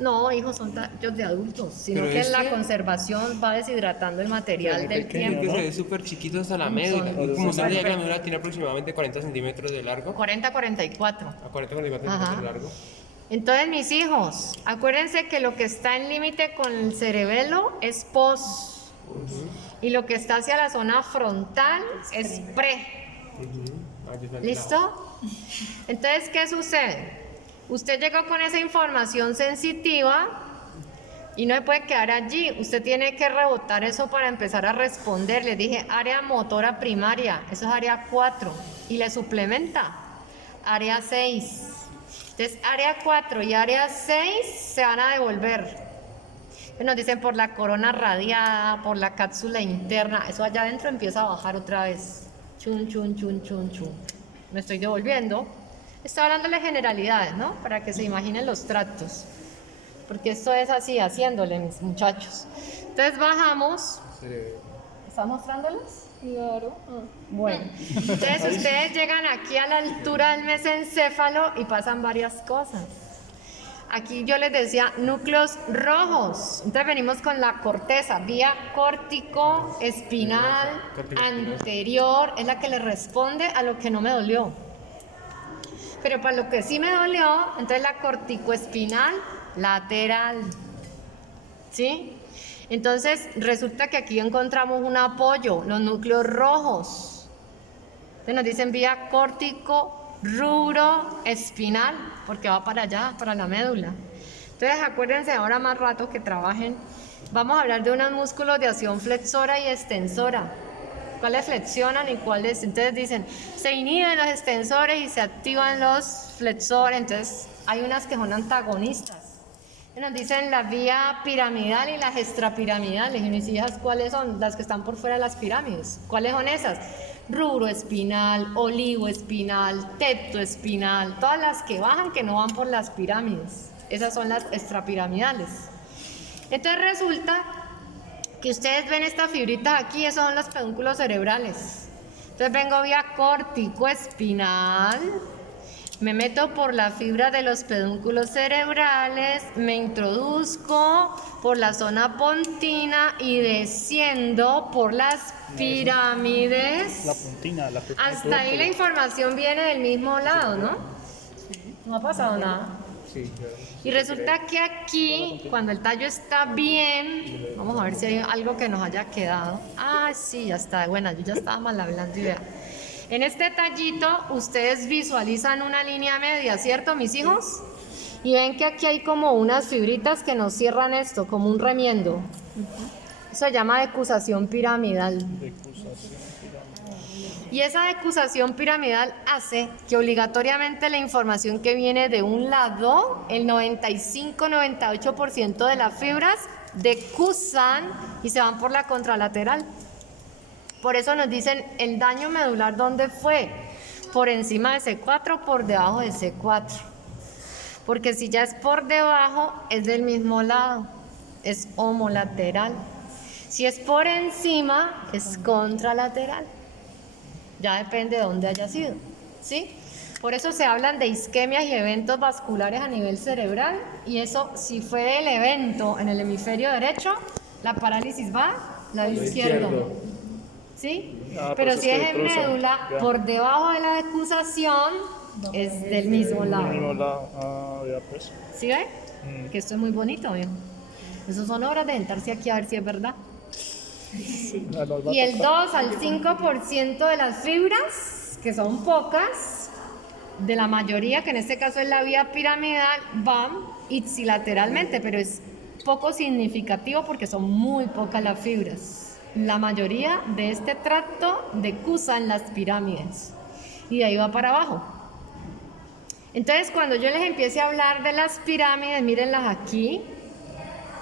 No, hijos, son tallos de adultos, sino Pero que la este- conservación va deshidratando el material del tiempo. Que se ve súper chiquito hasta la médula. Son- Como son usted dice, la perfectos. médula tiene aproximadamente 40 centímetros de largo. 40-44. A 40-44 Ajá. centímetros de largo. Entonces, mis hijos, acuérdense que lo que está en límite con el cerebelo es pos. Y lo que está hacia la zona frontal es pre. ¿Listo? Entonces, ¿qué sucede? Usted llegó con esa información sensitiva, Y no se puede quedar allí, usted tiene que rebotar eso para empezar a responder. Les dije área motora primaria, eso es área 4, y le suplementa área 6. Entonces área 4 y área 6 se van a devolver. Nos dicen por la corona radiada, por la cápsula interna, eso allá adentro empieza a bajar otra vez. Chun, chun, chun, chun, chun. Me estoy devolviendo. Estoy hablando de generalidades, ¿no? Para que se imaginen los tractos. Porque esto es así, haciéndole, mis muchachos. Entonces bajamos. ¿Está mostrándolos? Claro. Bueno, entonces ustedes llegan aquí a la altura del mesencéfalo y pasan varias cosas. Aquí yo les decía núcleos rojos. Entonces venimos con la corteza, vía córtico espinal anterior, es la que le responde a lo que no me dolió. Pero para lo que sí me dolió, entonces la corticoespinal lateral. ¿Sí? Entonces resulta que aquí encontramos un apoyo, los núcleos rojos. Entonces nos dicen vía córtico rubro espinal, porque va para allá, para la médula. Entonces acuérdense ahora más rato que trabajen. Vamos a hablar de unos músculos de acción flexora y extensora. ¿Cuáles flexionan y cuáles? Entonces dicen, se inhiben los extensores y se activan los flexores. Entonces hay unas que son antagonistas. Nos dicen la vía piramidal y las extrapiramidales. Y mis hijas, ¿cuáles son? Las que están por fuera de las pirámides. ¿Cuáles son esas? Rubroespinal, olivoespinal, tectoespinal, todas las que bajan que no van por las pirámides. Esas son las extrapiramidales. Entonces resulta que ustedes ven estas fibritas aquí, esos son los pedúnculos cerebrales. Entonces vengo vía corticoespinal, me meto por la fibra de los pedúnculos cerebrales, me introduzco por la zona pontina y desciendo por las pirámides. La puntina, la puntina. Hasta ahí la información viene del mismo lado, ¿no? No ha pasado nada. Sí. Y resulta que aquí, cuando el tallo está bien, vamos a ver si hay algo que nos haya quedado. Ah, sí, ya está. Bueno, yo ya estaba mal hablando y vea. En este tallito ustedes visualizan una línea media, ¿cierto, mis hijos? Y ven que aquí hay como unas fibritas que nos cierran esto, como un remiendo. Eso se llama decusación piramidal. Y esa decusación piramidal hace que obligatoriamente la información que viene de un lado, el 95-98% de las fibras decusan y se van por la contralateral. Por eso nos dicen el daño medular, ¿dónde fue? Por encima de C4 o por debajo de C4. Porque si ya es por debajo, es del mismo lado, es homolateral. Si es por encima, es contralateral. Ya depende de dónde haya sido, ¿sí? Por eso se hablan de isquemias y eventos vasculares a nivel cerebral, y eso, si fue el evento en el hemisferio derecho, la parálisis va al lado izquierdo, ¿sí? Pero si es en médula, por debajo de la decusación, es del mismo lado. Ya pues. ¿Sí ve? Que esto es muy bonito, ¿bien? Eso son horas de sentarse aquí a ver si es verdad. Y el 2 al 5% de las fibras, que son pocas, de la mayoría, que en este caso es la vía piramidal, van ipsilateralmente, pero es poco significativo porque son muy pocas las fibras. La mayoría de este tracto decusan las pirámides y de ahí va para abajo. Entonces, cuando yo les empiece a hablar de las pirámides, mírenlas aquí,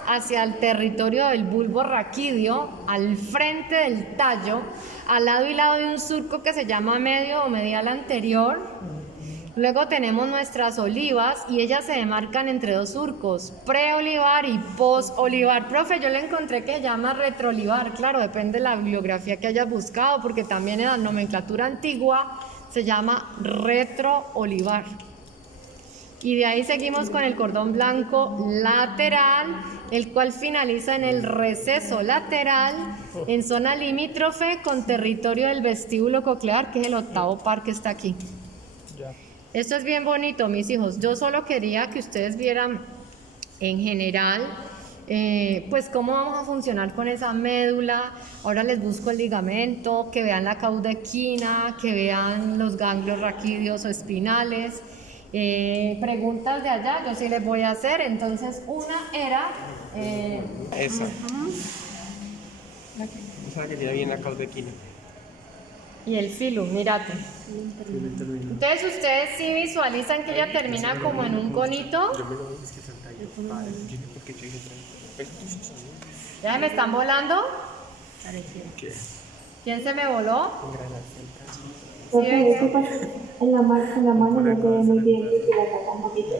hacia el territorio del bulbo raquídeo, al frente del tallo, al lado y lado de un surco que se llama medio o medial anterior. Luego tenemos nuestras olivas y ellas se demarcan entre dos surcos, preolivar y posolivar. Profe, yo le encontré que se llama retroolivar, claro, depende de la bibliografía que hayas buscado, porque también en la nomenclatura antigua se llama retroolivar. Y de ahí seguimos con el cordón blanco lateral, el cual finaliza en el receso lateral, en zona limítrofe con territorio del vestíbulo coclear, que es el octavo par que está aquí. Esto es bien bonito, mis hijos. Yo solo quería que ustedes vieran en general, pues cómo vamos a funcionar con esa médula. Ahora les busco el ligamento, que vean la caudequina, que vean los ganglios raquídeos o espinales. Preguntas de allá, yo sí les voy a hacer. Entonces, una era Esa. Esa que tiene bien la caudequina. Y el filum, mírate. Entonces ustedes sí visualizan que ella termina como en un conito. ¿Ya me están volando? ¿Quién se me voló? Profe, eso pasa en la mano no se ve muy bien porque la saca un poquito.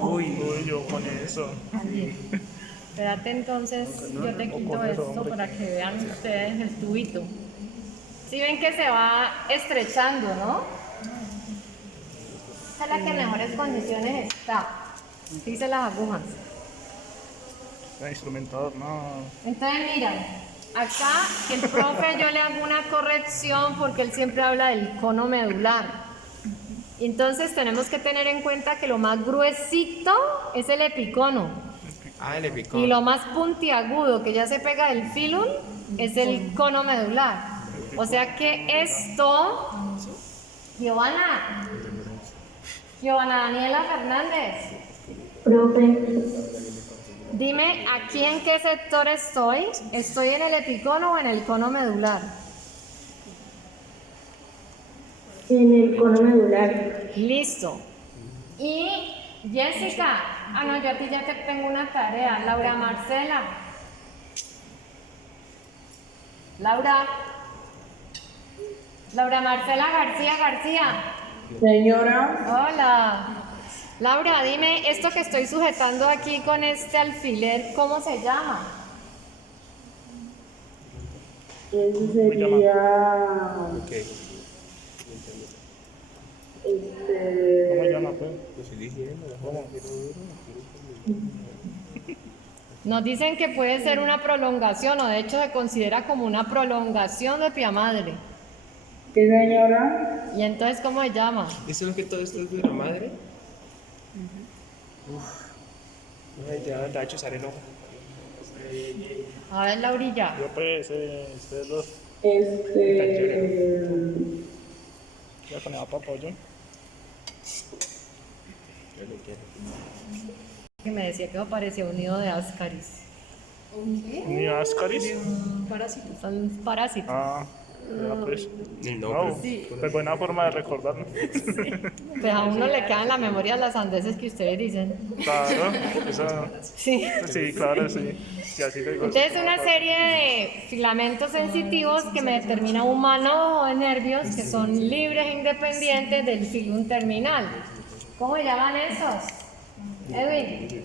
Uy, yo con eso. Espérate entonces, yo te quito esto para que vean ustedes el tubito. Si ven que se va estrechando, ¿no? Esta es la que en mejores condiciones está. Dice las agujas. El instrumentador, no. Entonces miran, acá que el profe yo le hago una corrección porque él siempre habla del cono medular. Entonces tenemos que tener en cuenta que lo más gruesito es el epicono. Ah, el epicón. Y lo más puntiagudo que ya se pega del filum es el cono medular. O sea que esto, Giovanna Daniela Fernández, Profe, dime aquí en qué sector estoy. ¿Estoy en el epicono o en el cono medular? en el cono medular. Listo. Y Jessica, no, yo a ti ya te tengo una tarea. Laura Marcela. Laura Marcela García. Señora. Hola. Laura, dime, esto que estoy sujetando aquí con este alfiler, ¿cómo se llama? Eso sería. ¿Cómo se llama, pues? Nos dicen que puede ser una prolongación, o de hecho se considera como una prolongación de pia madre. ¿Qué señora? ¿Y entonces cómo se llama? ¿Eso es lo que todo esto es de la madre? Uf. Ya te ha hecho usar el ojo. A ver, Laurilla. Yo pues, ustedes dos. Ya ponía papollo. Que me decía que me parecía un nido de ascaris. ¿Ni ascaris? Son parásitos. Ah, ya pues. No, No, pues buena forma de recordarlo. Pues a uno le quedan en la memoria las sandeces que ustedes dicen. Claro, eso. Sí. Sí, claro, sí. Y así le gusta. Entonces una serie de filamentos sensitivos que me determina un manojo de nervios que son libres e independientes del filum terminal. ¿Cómo se llaman esos? Edwin.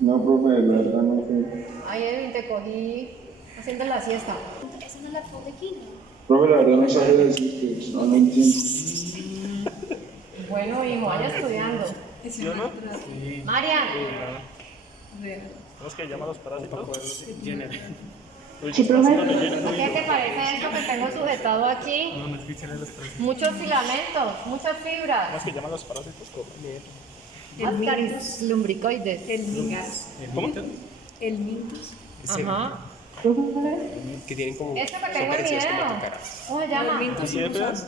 No, profe, la verdad no sé. Ay, Edwin, te cogí haciendo la siesta. Esa no es la caudequina. Profe, la verdad no sabe decir, no lo entiendo. Bueno, hijo, vaya estudiando. ¿Yo no? Marian. ¿Cómo es que llaman los parásitos? Sí, profe. ¿Qué te parece esto que tengo sujetado aquí? Muchos filamentos, muchas fibras. ¿Cómo es que llaman los parásitos? Ascaris lumbricoides. ¿Cómo? El mintus. Ajá. Que tienen como. Esto que son tengo en mi parecidos como dedo. cucarachas. ¿Cómo se llama? ¿Sí de pedas?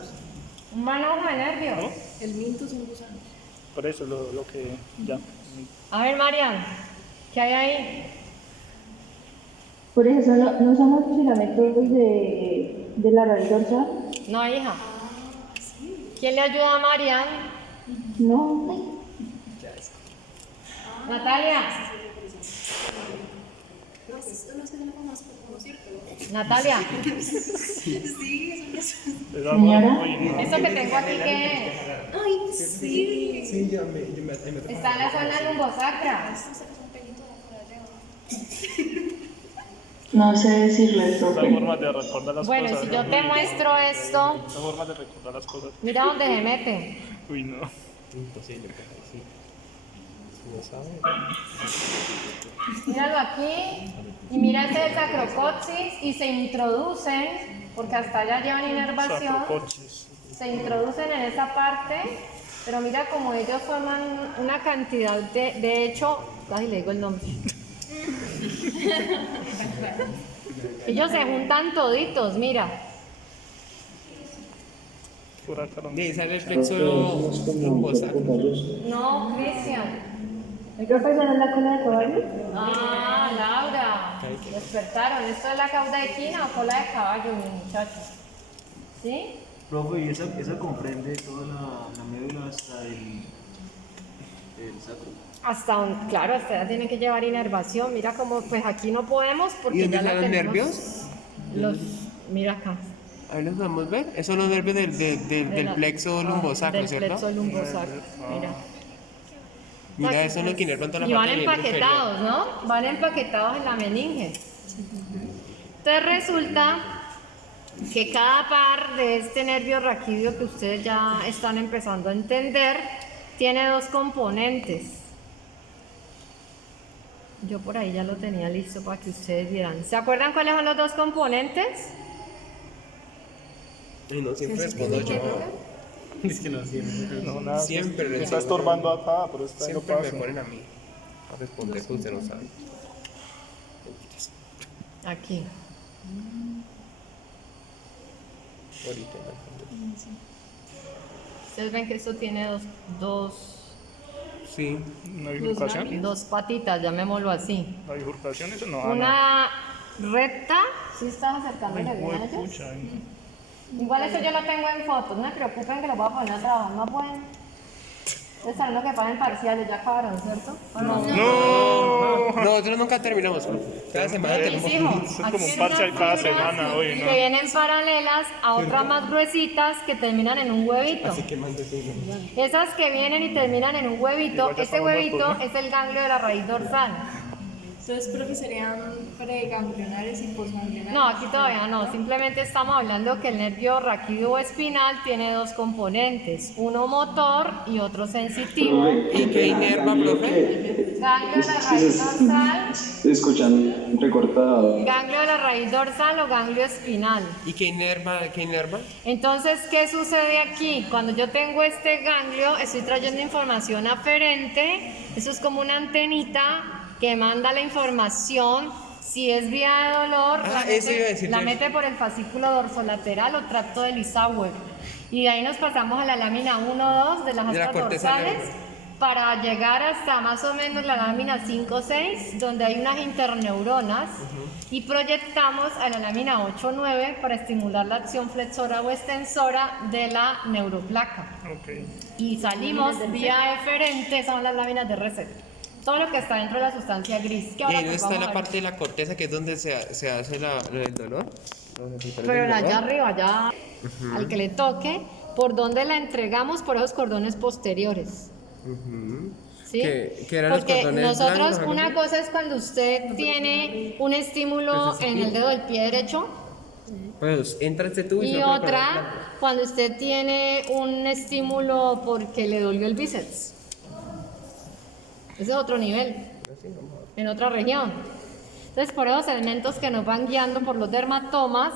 Un manojo de nervios. El mintus es un gusano. Por eso, lo que ya. A ver, Marian, ¿qué hay ahí? Por eso no son los filamentos de la raíz dorsal. No, hija. ¿Quién le ayuda a Marian? No. Natalia. Natalia, Señora. ¿esto que tengo aquí qué es? Ay, sí. Sí, ya me Está en la zona lumbosacra. No sé decirle, Esa profe. forma de recordar las Bueno, y cosas. si yo te muestro esto, Esa forma de recordar las cosas. mira dónde se mete. Uy, no. Imposible, pues, sí. No sabe. Míralo aquí. Y mira este sacrocoxis y se introducen, porque hasta allá llevan inervación, Saprocochis. se introducen en esa parte, pero mira como ellos forman una cantidad de hecho, ay, le digo el nombre. Ellos se juntan toditos, mira. Pura carne. De ahí sale el plexo lumbosacro. No, Cristian. ¿Está pasando en la cola de caballo? Ah, Laura, despertaron. ¿Esto es la cauda equina o cola de caballo, mi muchacho? ¿Sí? Profe, ¿y esa comprende toda la médula hasta el sacro? Hasta donde, claro, hasta ya tiene que llevar inervación. Mira cómo, pues aquí no podemos porque ¿Y dónde ya la están los tenemos. nervios? Los, mira acá. Ahí los podemos ver. Esos son los nervios del plexo lumbosacro, del ¿cierto? plexo lumbosacro, mira. Mira, eso es lo que inervan toda la Y van parte empaquetados, ¿no? Van empaquetados en la meninge. Entonces resulta que cada par de este nervio raquídeo que ustedes ya están empezando a entender tiene dos componentes. Yo por ahí ya lo tenía listo para que ustedes vieran. ¿Se acuerdan cuáles son los dos componentes? Ay, no, siempre respondo yo. Es que no siempre. No, nada. Siempre Me está respondo estorbando acá, pero está no Siempre me pasa. ponen a mí a responder que usted no sabe. Aquí. Ahorita me respondo. Ustedes ven que esto tiene dos ¿No hay bifurcación? dos patitas, llamémoslo así. ¿No hay bifurcación? Eso no. Una recta, ¿sí estás acercándole bien a ellos? Pucha. Igual eso yo lo tengo en fotos, no me preocupen que lo voy a poner a trabajar, no pueden. Ustedes saben lo que pagan parciales, ya acabaron, ¿cierto? ¿O no? ¡No! Nosotros nunca terminamos. Cada semana Mis tenemos. hijos, Eso es aquí como un hay parcial unas cada fibras semana, oye, ¿no? que vienen paralelas a otras más gruesitas que terminan en un huevito. Esas que vienen y terminan en un huevito, Igual ya ese estamos huevito muertos, es el ganglio de la raíz dorsal. Entonces, profe, serían preganglionares y posganglionares. No, aquí todavía no, simplemente estamos hablando que el nervio raquídeo o espinal tiene dos componentes, uno motor y otro sensitivo. ¿Y qué inerva, profe? Ganglio de la raíz dorsal, Se escuchan recortado. ganglio de la raíz dorsal o ganglio espinal. ¿Y qué inerva? ¿Qué inerva? Entonces, ¿qué sucede aquí? Cuando yo tengo este ganglio, estoy trayendo información aferente, eso es como una antenita que manda la información. Si es vía de dolor, Eso iba a decir la yo. mete por el fascículo dorsolateral o tracto de Lissauer. Y de ahí nos pasamos a la lámina 1-2 de las De la astas corteza dorsales neural. para llegar hasta más o menos la lámina 5-6, donde hay unas interneuronas, y proyectamos a la lámina 8-9 para estimular la acción flexora o extensora de la neuroplaca. Ok. Y salimos vía eferente, son las láminas de Reset. Todo lo que está dentro de la sustancia gris. Que Y ahora ahí no pues está vamos la a ver. parte de la corteza que es donde se hace lo del dolor. Pero en allá arriba, allá al que le toque, por donde la entregamos por esos cordones posteriores. ¿Sí? Que eran los Porque cordones nosotros, blancos, algo una así. cosa es cuando usted tiene un estímulo en el dedo del pie derecho Pues entra este tubo y se va por el cordón otra cuando usted tiene un estímulo porque le dolió el bíceps. Ese es otro nivel, en otra región. Entonces, por esos elementos que nos van guiando por los dermatomas,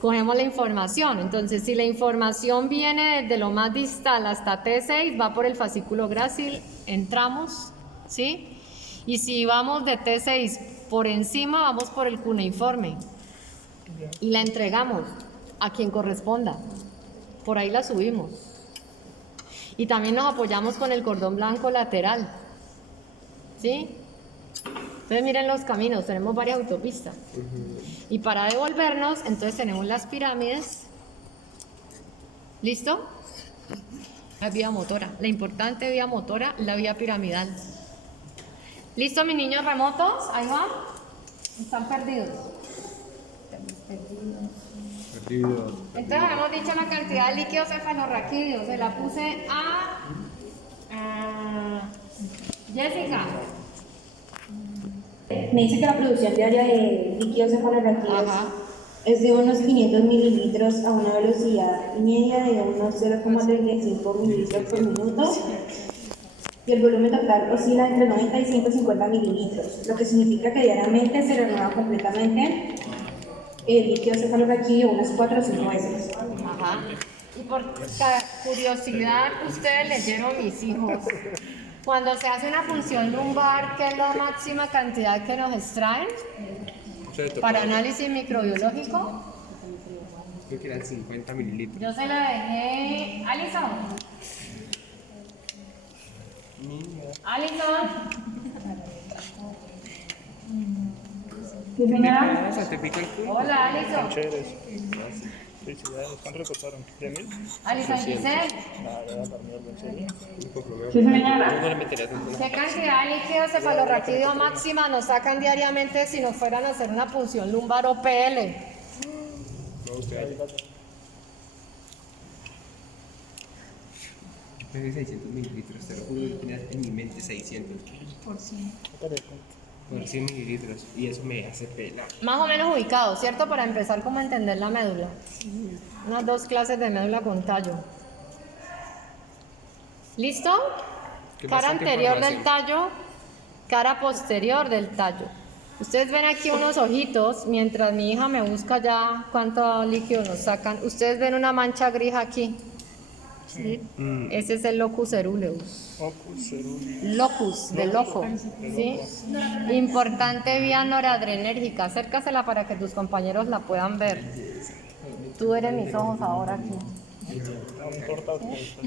cogemos la información. Entonces, si la información viene desde lo más distal hasta T6, va por el fascículo grácil, entramos, ¿sí? Y si vamos de T6 por encima, vamos por el cuneiforme y la entregamos a quien corresponda. Por ahí la subimos. Y también nos apoyamos con el cordón blanco lateral, ¿sí? Entonces miren los caminos, tenemos varias autopistas. Y para devolvernos, entonces tenemos las pirámides. ¿Listo? La vía motora. La importante vía motora, la vía piramidal. ¿Listo, mis niños remotos? Ahí van. Están perdidos. Entonces hemos dicho la cantidad de líquidos cefalorraquídeos. Se la puse a Jessica. Me dice que la producción diaria de líquidos cefalorraquídeos Ajá. es de unos 500 mililitros a una velocidad media de unos 0,35 mililitros por minuto, y el volumen total oscila entre 95 y 50 mililitros, lo que significa que diariamente se renueva completamente el líquido cefalorraquídeo unas 4 o 5 veces. Ajá. Y por curiosidad, ustedes leyeron, mis hijos, cuando se hace una punción lumbar, ¿qué es la máxima cantidad que nos extraen para análisis microbiológico? Creo que eran 50 mililitros. Yo se la dejé, Alison. Alison. Sí, señora. Hola, Alison. Chéveres. Felicidades. ¿Cuánto recortaron? ¿10.000? Alison Giselle. Sí, señora. ¿Qué cantidad de líquido cefalorraquídeo máxima nos sacan diariamente si nos fueran a hacer una punción lumbar o PL? Yo pensé 600 mililitros, te lo juro, yo tenía en mi mente 600. Por 100 mililitros, y eso me hace pelar. Más o menos ubicado, ¿cierto? Para empezar como a entender la médula. Unas 2 clases de médula con tallo. ¿Listo? Qué Cara bastante anterior del información. tallo, cara posterior del tallo. Ustedes ven aquí unos ojitos, mientras mi hija me busca ya cuánto líquido nos sacan. Ustedes ven una mancha gris aquí. ¿Sí? Ese es el locus ceruleus. Locus, de loco. ¿Sí? Importante vía noradrenérgica. Acércasela para que tus compañeros la puedan ver. Tú eres mis ojos ahora aquí.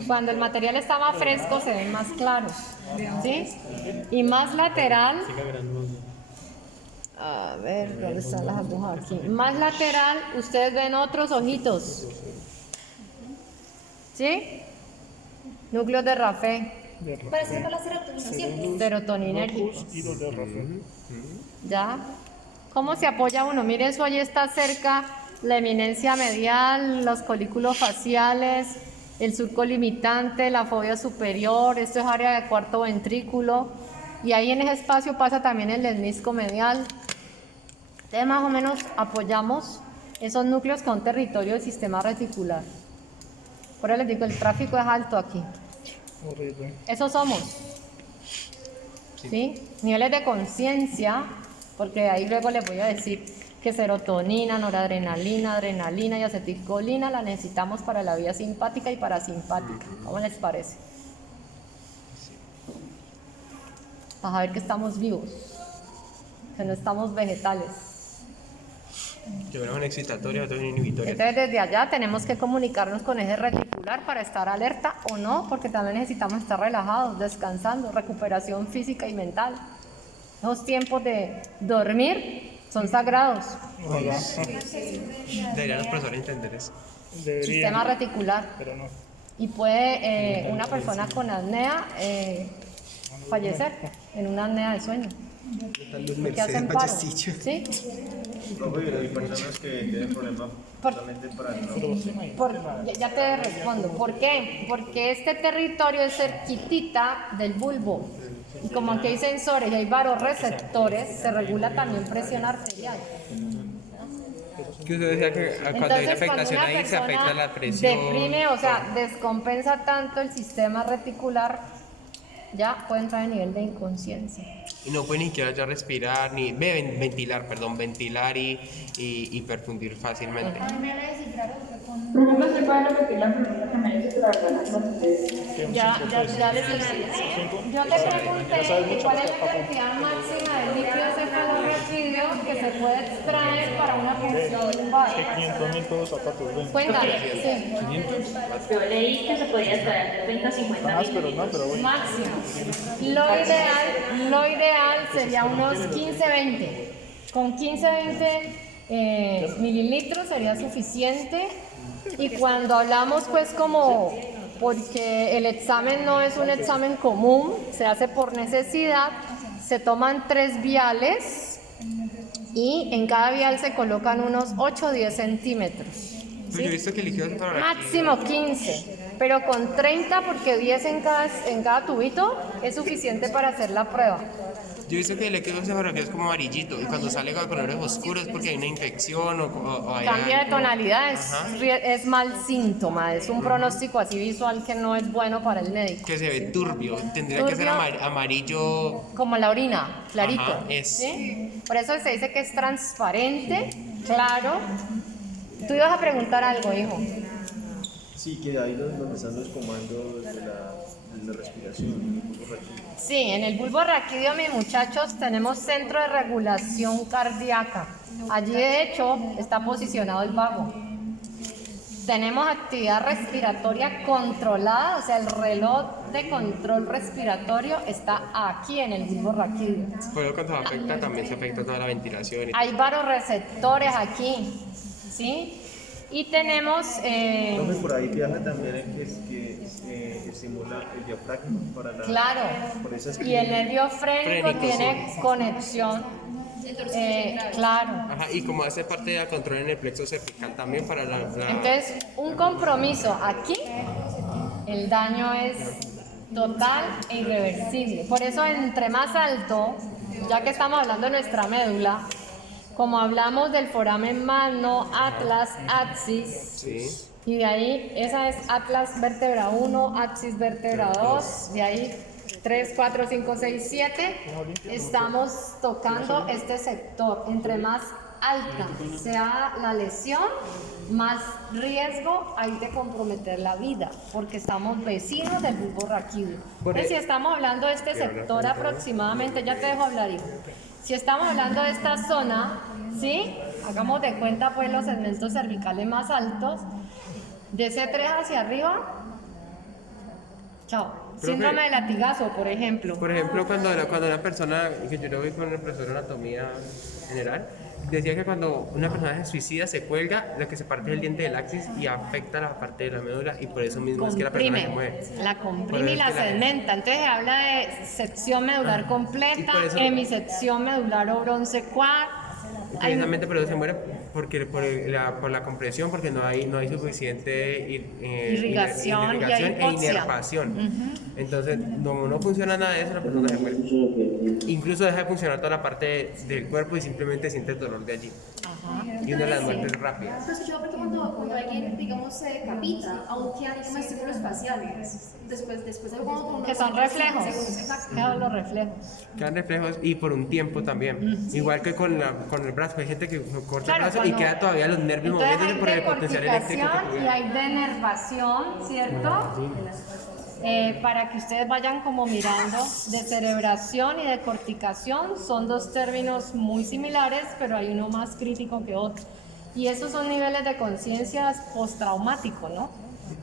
Cuando el material está más fresco se ven más claros. ¿Sí? Y más lateral. A ver, ¿dónde están las agujas aquí? Más lateral, ustedes ven otros ojitos. ¿Sí? Núcleos de Raffé. Parece para la serotonina siempre. Serotoninérgicos. Y los de Rafael. ¿Ya? ¿Cómo se apoya uno? Mire, eso allí está cerca, la eminencia medial, los colículos faciales, el surco limitante, la fobia superior, esto es área de cuarto ventrículo, y ahí en ese espacio pasa también el lemnisco medial. Entonces más o menos apoyamos esos núcleos con territorio del sistema reticular. Por eso les digo, el tráfico es alto aquí. Horrible. Eso somos. ¿Sí? Niveles de conciencia, porque ahí luego les voy a decir que serotonina, noradrenalina, adrenalina y acetilcolina la necesitamos para la vía simpática y parasimpática. ¿Cómo les parece? Para saber que estamos vivos, que no estamos vegetales. Yo era un excitatorio, otro un inhibitorio. Entonces desde allá tenemos que comunicarnos con eje reticular para estar alerta o no, porque también necesitamos estar relajados, descansando, recuperación física y mental. Esos tiempos de dormir son sagrados. Deberían los profesores entender eso. Sistema reticular. Pero no. Y puede una persona con apnea fallecer en una apnea de sueño. Porque hacen paro. ¿Sí? Profe, hay personas que tienen problemas solamente para no. Ya te respondo. ¿Por qué? Porque este territorio es cerquitita del bulbo. Y como aquí hay sensores y hay varorreceptores, se regula también presión arterial. Que usted decía que cuando hay una afectación ahí se afecta la presión. Deprime, o sea, descompensa tanto el sistema reticular, ya puede entrar en nivel de inconsciencia. Y no puede ni siquiera ya respirar, ni ventilar y perfundir fácilmente. Por ejemplo, se puede repetir la pregunta que me hizo, pero la verdad no sé. Ya les dije. Yo te pregunté cuál es la cantidad máxima de líquido cefalorraquídeo que se puede extraer para una punción lumbar. 500.000 pesos a tus 20. Cuéntale, sí. Yo leí que se podía extraer de 30 a 50 mil. Máximo. Lo ideal sería unos 15-20. Con 15-20 mililitros sería suficiente. Y cuando hablamos pues como, porque el examen no es un examen común, se hace por necesidad, se toman 3 viales y en cada vial se colocan unos 8 o 10 centímetros. Pues yo he visto que el líquido cefalorraquídeo Máximo 15, pero con 30 porque 10 en cada tubito es suficiente para hacer la prueba. Yo he visto que el líquido cefalorraquídeo es como amarillito y cuando sale con colores oscuros es porque hay una infección o hay Cambia de algo. tonalidad, Ajá. es mal síntoma, es un pronóstico así visual que no es bueno para el médico. Que se ve turbio, tendría que ser Turbio. amarillo. Como la orina, clarito. Ajá, es. ¿Sí? Por eso se dice que es transparente, claro. Tú ibas a preguntar algo, hijo. Sí, que ahí donde están los comandos de la respiración. Sí, en el bulbo raquídeo, mis muchachos, tenemos centro de regulación cardíaca. Allí, de hecho, está posicionado el vago. tenemos actividad respiratoria controlada, o sea, el reloj de control respiratorio está aquí en el bulbo raquídeo. Pero cuando se afecta, también se afecta toda la ventilación. Hay varoreceptores aquí, ¿sí? Y tenemos... Profe, por ahí viaja también el que estimula el diafragma para la... Claro, por esas y el nervio frénico tiene conexión. Claro. Ajá, y como hace parte del control en el plexo cervical también para la... Entonces, un compromiso aquí, el daño es total e irreversible. Por eso, entre más alto, ya que estamos hablando de nuestra médula, como hablamos del foramen magno, atlas, axis, Sí. y de ahí, esa es atlas vértebra 1, axis vértebra 2, de ahí 3, 4, 5, 6, 7, estamos tocando este sector. Entre más alta sea la lesión, más riesgo hay de comprometer la vida, porque estamos vecinos del bulbo raquídeo. Entonces, si estamos hablando de este sector aproximadamente, ya te dejo hablar, hijo. Si estamos hablando de esta zona, ¿sí? Hagamos de cuenta pues los segmentos cervicales más altos, de C3 hacia arriba, chao. Profe, Síndrome de latigazo, por ejemplo. Por ejemplo, cuando una persona, que yo lo vi con el profesor de anatomía general, decía que cuando una persona se suicida, se cuelga, lo que se parte es el diente del axis y afecta la parte de la médula, y por eso mismo es que la persona se mueve. La comprime y la segmenta. Entonces se habla de sección medular completa, hemisección medular o bronce quad. Y precisamente por eso se muere, porque por la compresión, porque no hay suficiente irrigación y e hipoxia. inervación. Entonces, como no funciona nada de eso, la persona se muere. Incluso deja de funcionar toda la parte del cuerpo y simplemente siente el dolor de allí. Y una de las muertes rápidas. Pero yo creo que cuando alguien, digamos, se decapita, aún quedan estímulos faciales. Después de como Que son reflejos. Quedan los reflejos. Quedan reflejos y por un tiempo también. Igual que con el brazo. Hay gente que corta el brazo y queda todavía los nervios moviéndose por el potencial eléctrico que tuviera. Y hay denervación, ¿cierto? Para que ustedes vayan como mirando, de cerebración y de corticación son dos términos muy similares, pero hay uno más crítico que otro. Y esos son niveles de conciencia postraumático, ¿no?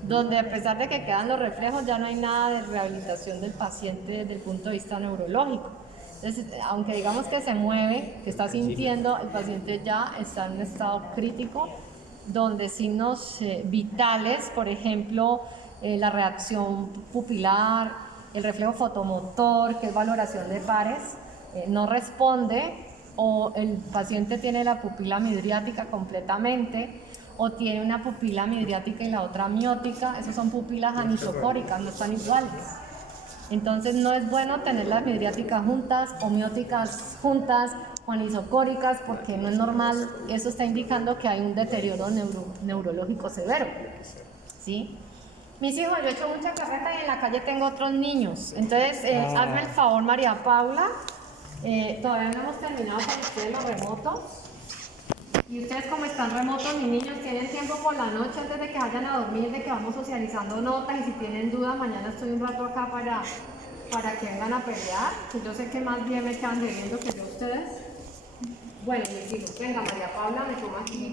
Donde a pesar de que quedan los reflejos, ya no hay nada de rehabilitación del paciente desde el punto de vista neurológico. Entonces, aunque digamos que se mueve, que está sintiendo, el paciente ya está en un estado crítico, donde signos vitales, por ejemplo, la reacción pupilar, el reflejo fotomotor, que es valoración de pares, no responde, o el paciente tiene la pupila midriática completamente, o tiene una pupila midriática y la otra miótica. Esas son pupilas anisocóricas, no están iguales. Entonces no es bueno tener las midriáticas juntas o mióticas juntas o anisocóricas, porque no es normal. Eso está indicando que hay un deterioro neurológico severo, ¿sí? Mis hijos, yo he hecho mucha carreta y en la calle tengo otros niños. Entonces, hazme el favor, María Paula. Todavía no hemos terminado con ustedes los remotos. Y ustedes, como están remotos, mis niños, tienen tiempo por la noche antes de que vayan a dormir, de que vamos socializando notas. Y si tienen dudas, mañana estoy un rato acá para que vengan a pelear. Que yo sé que más bien me quedan debiendo que yo ustedes. Bueno, mis hijos, venga, María Paula, me toma aquí.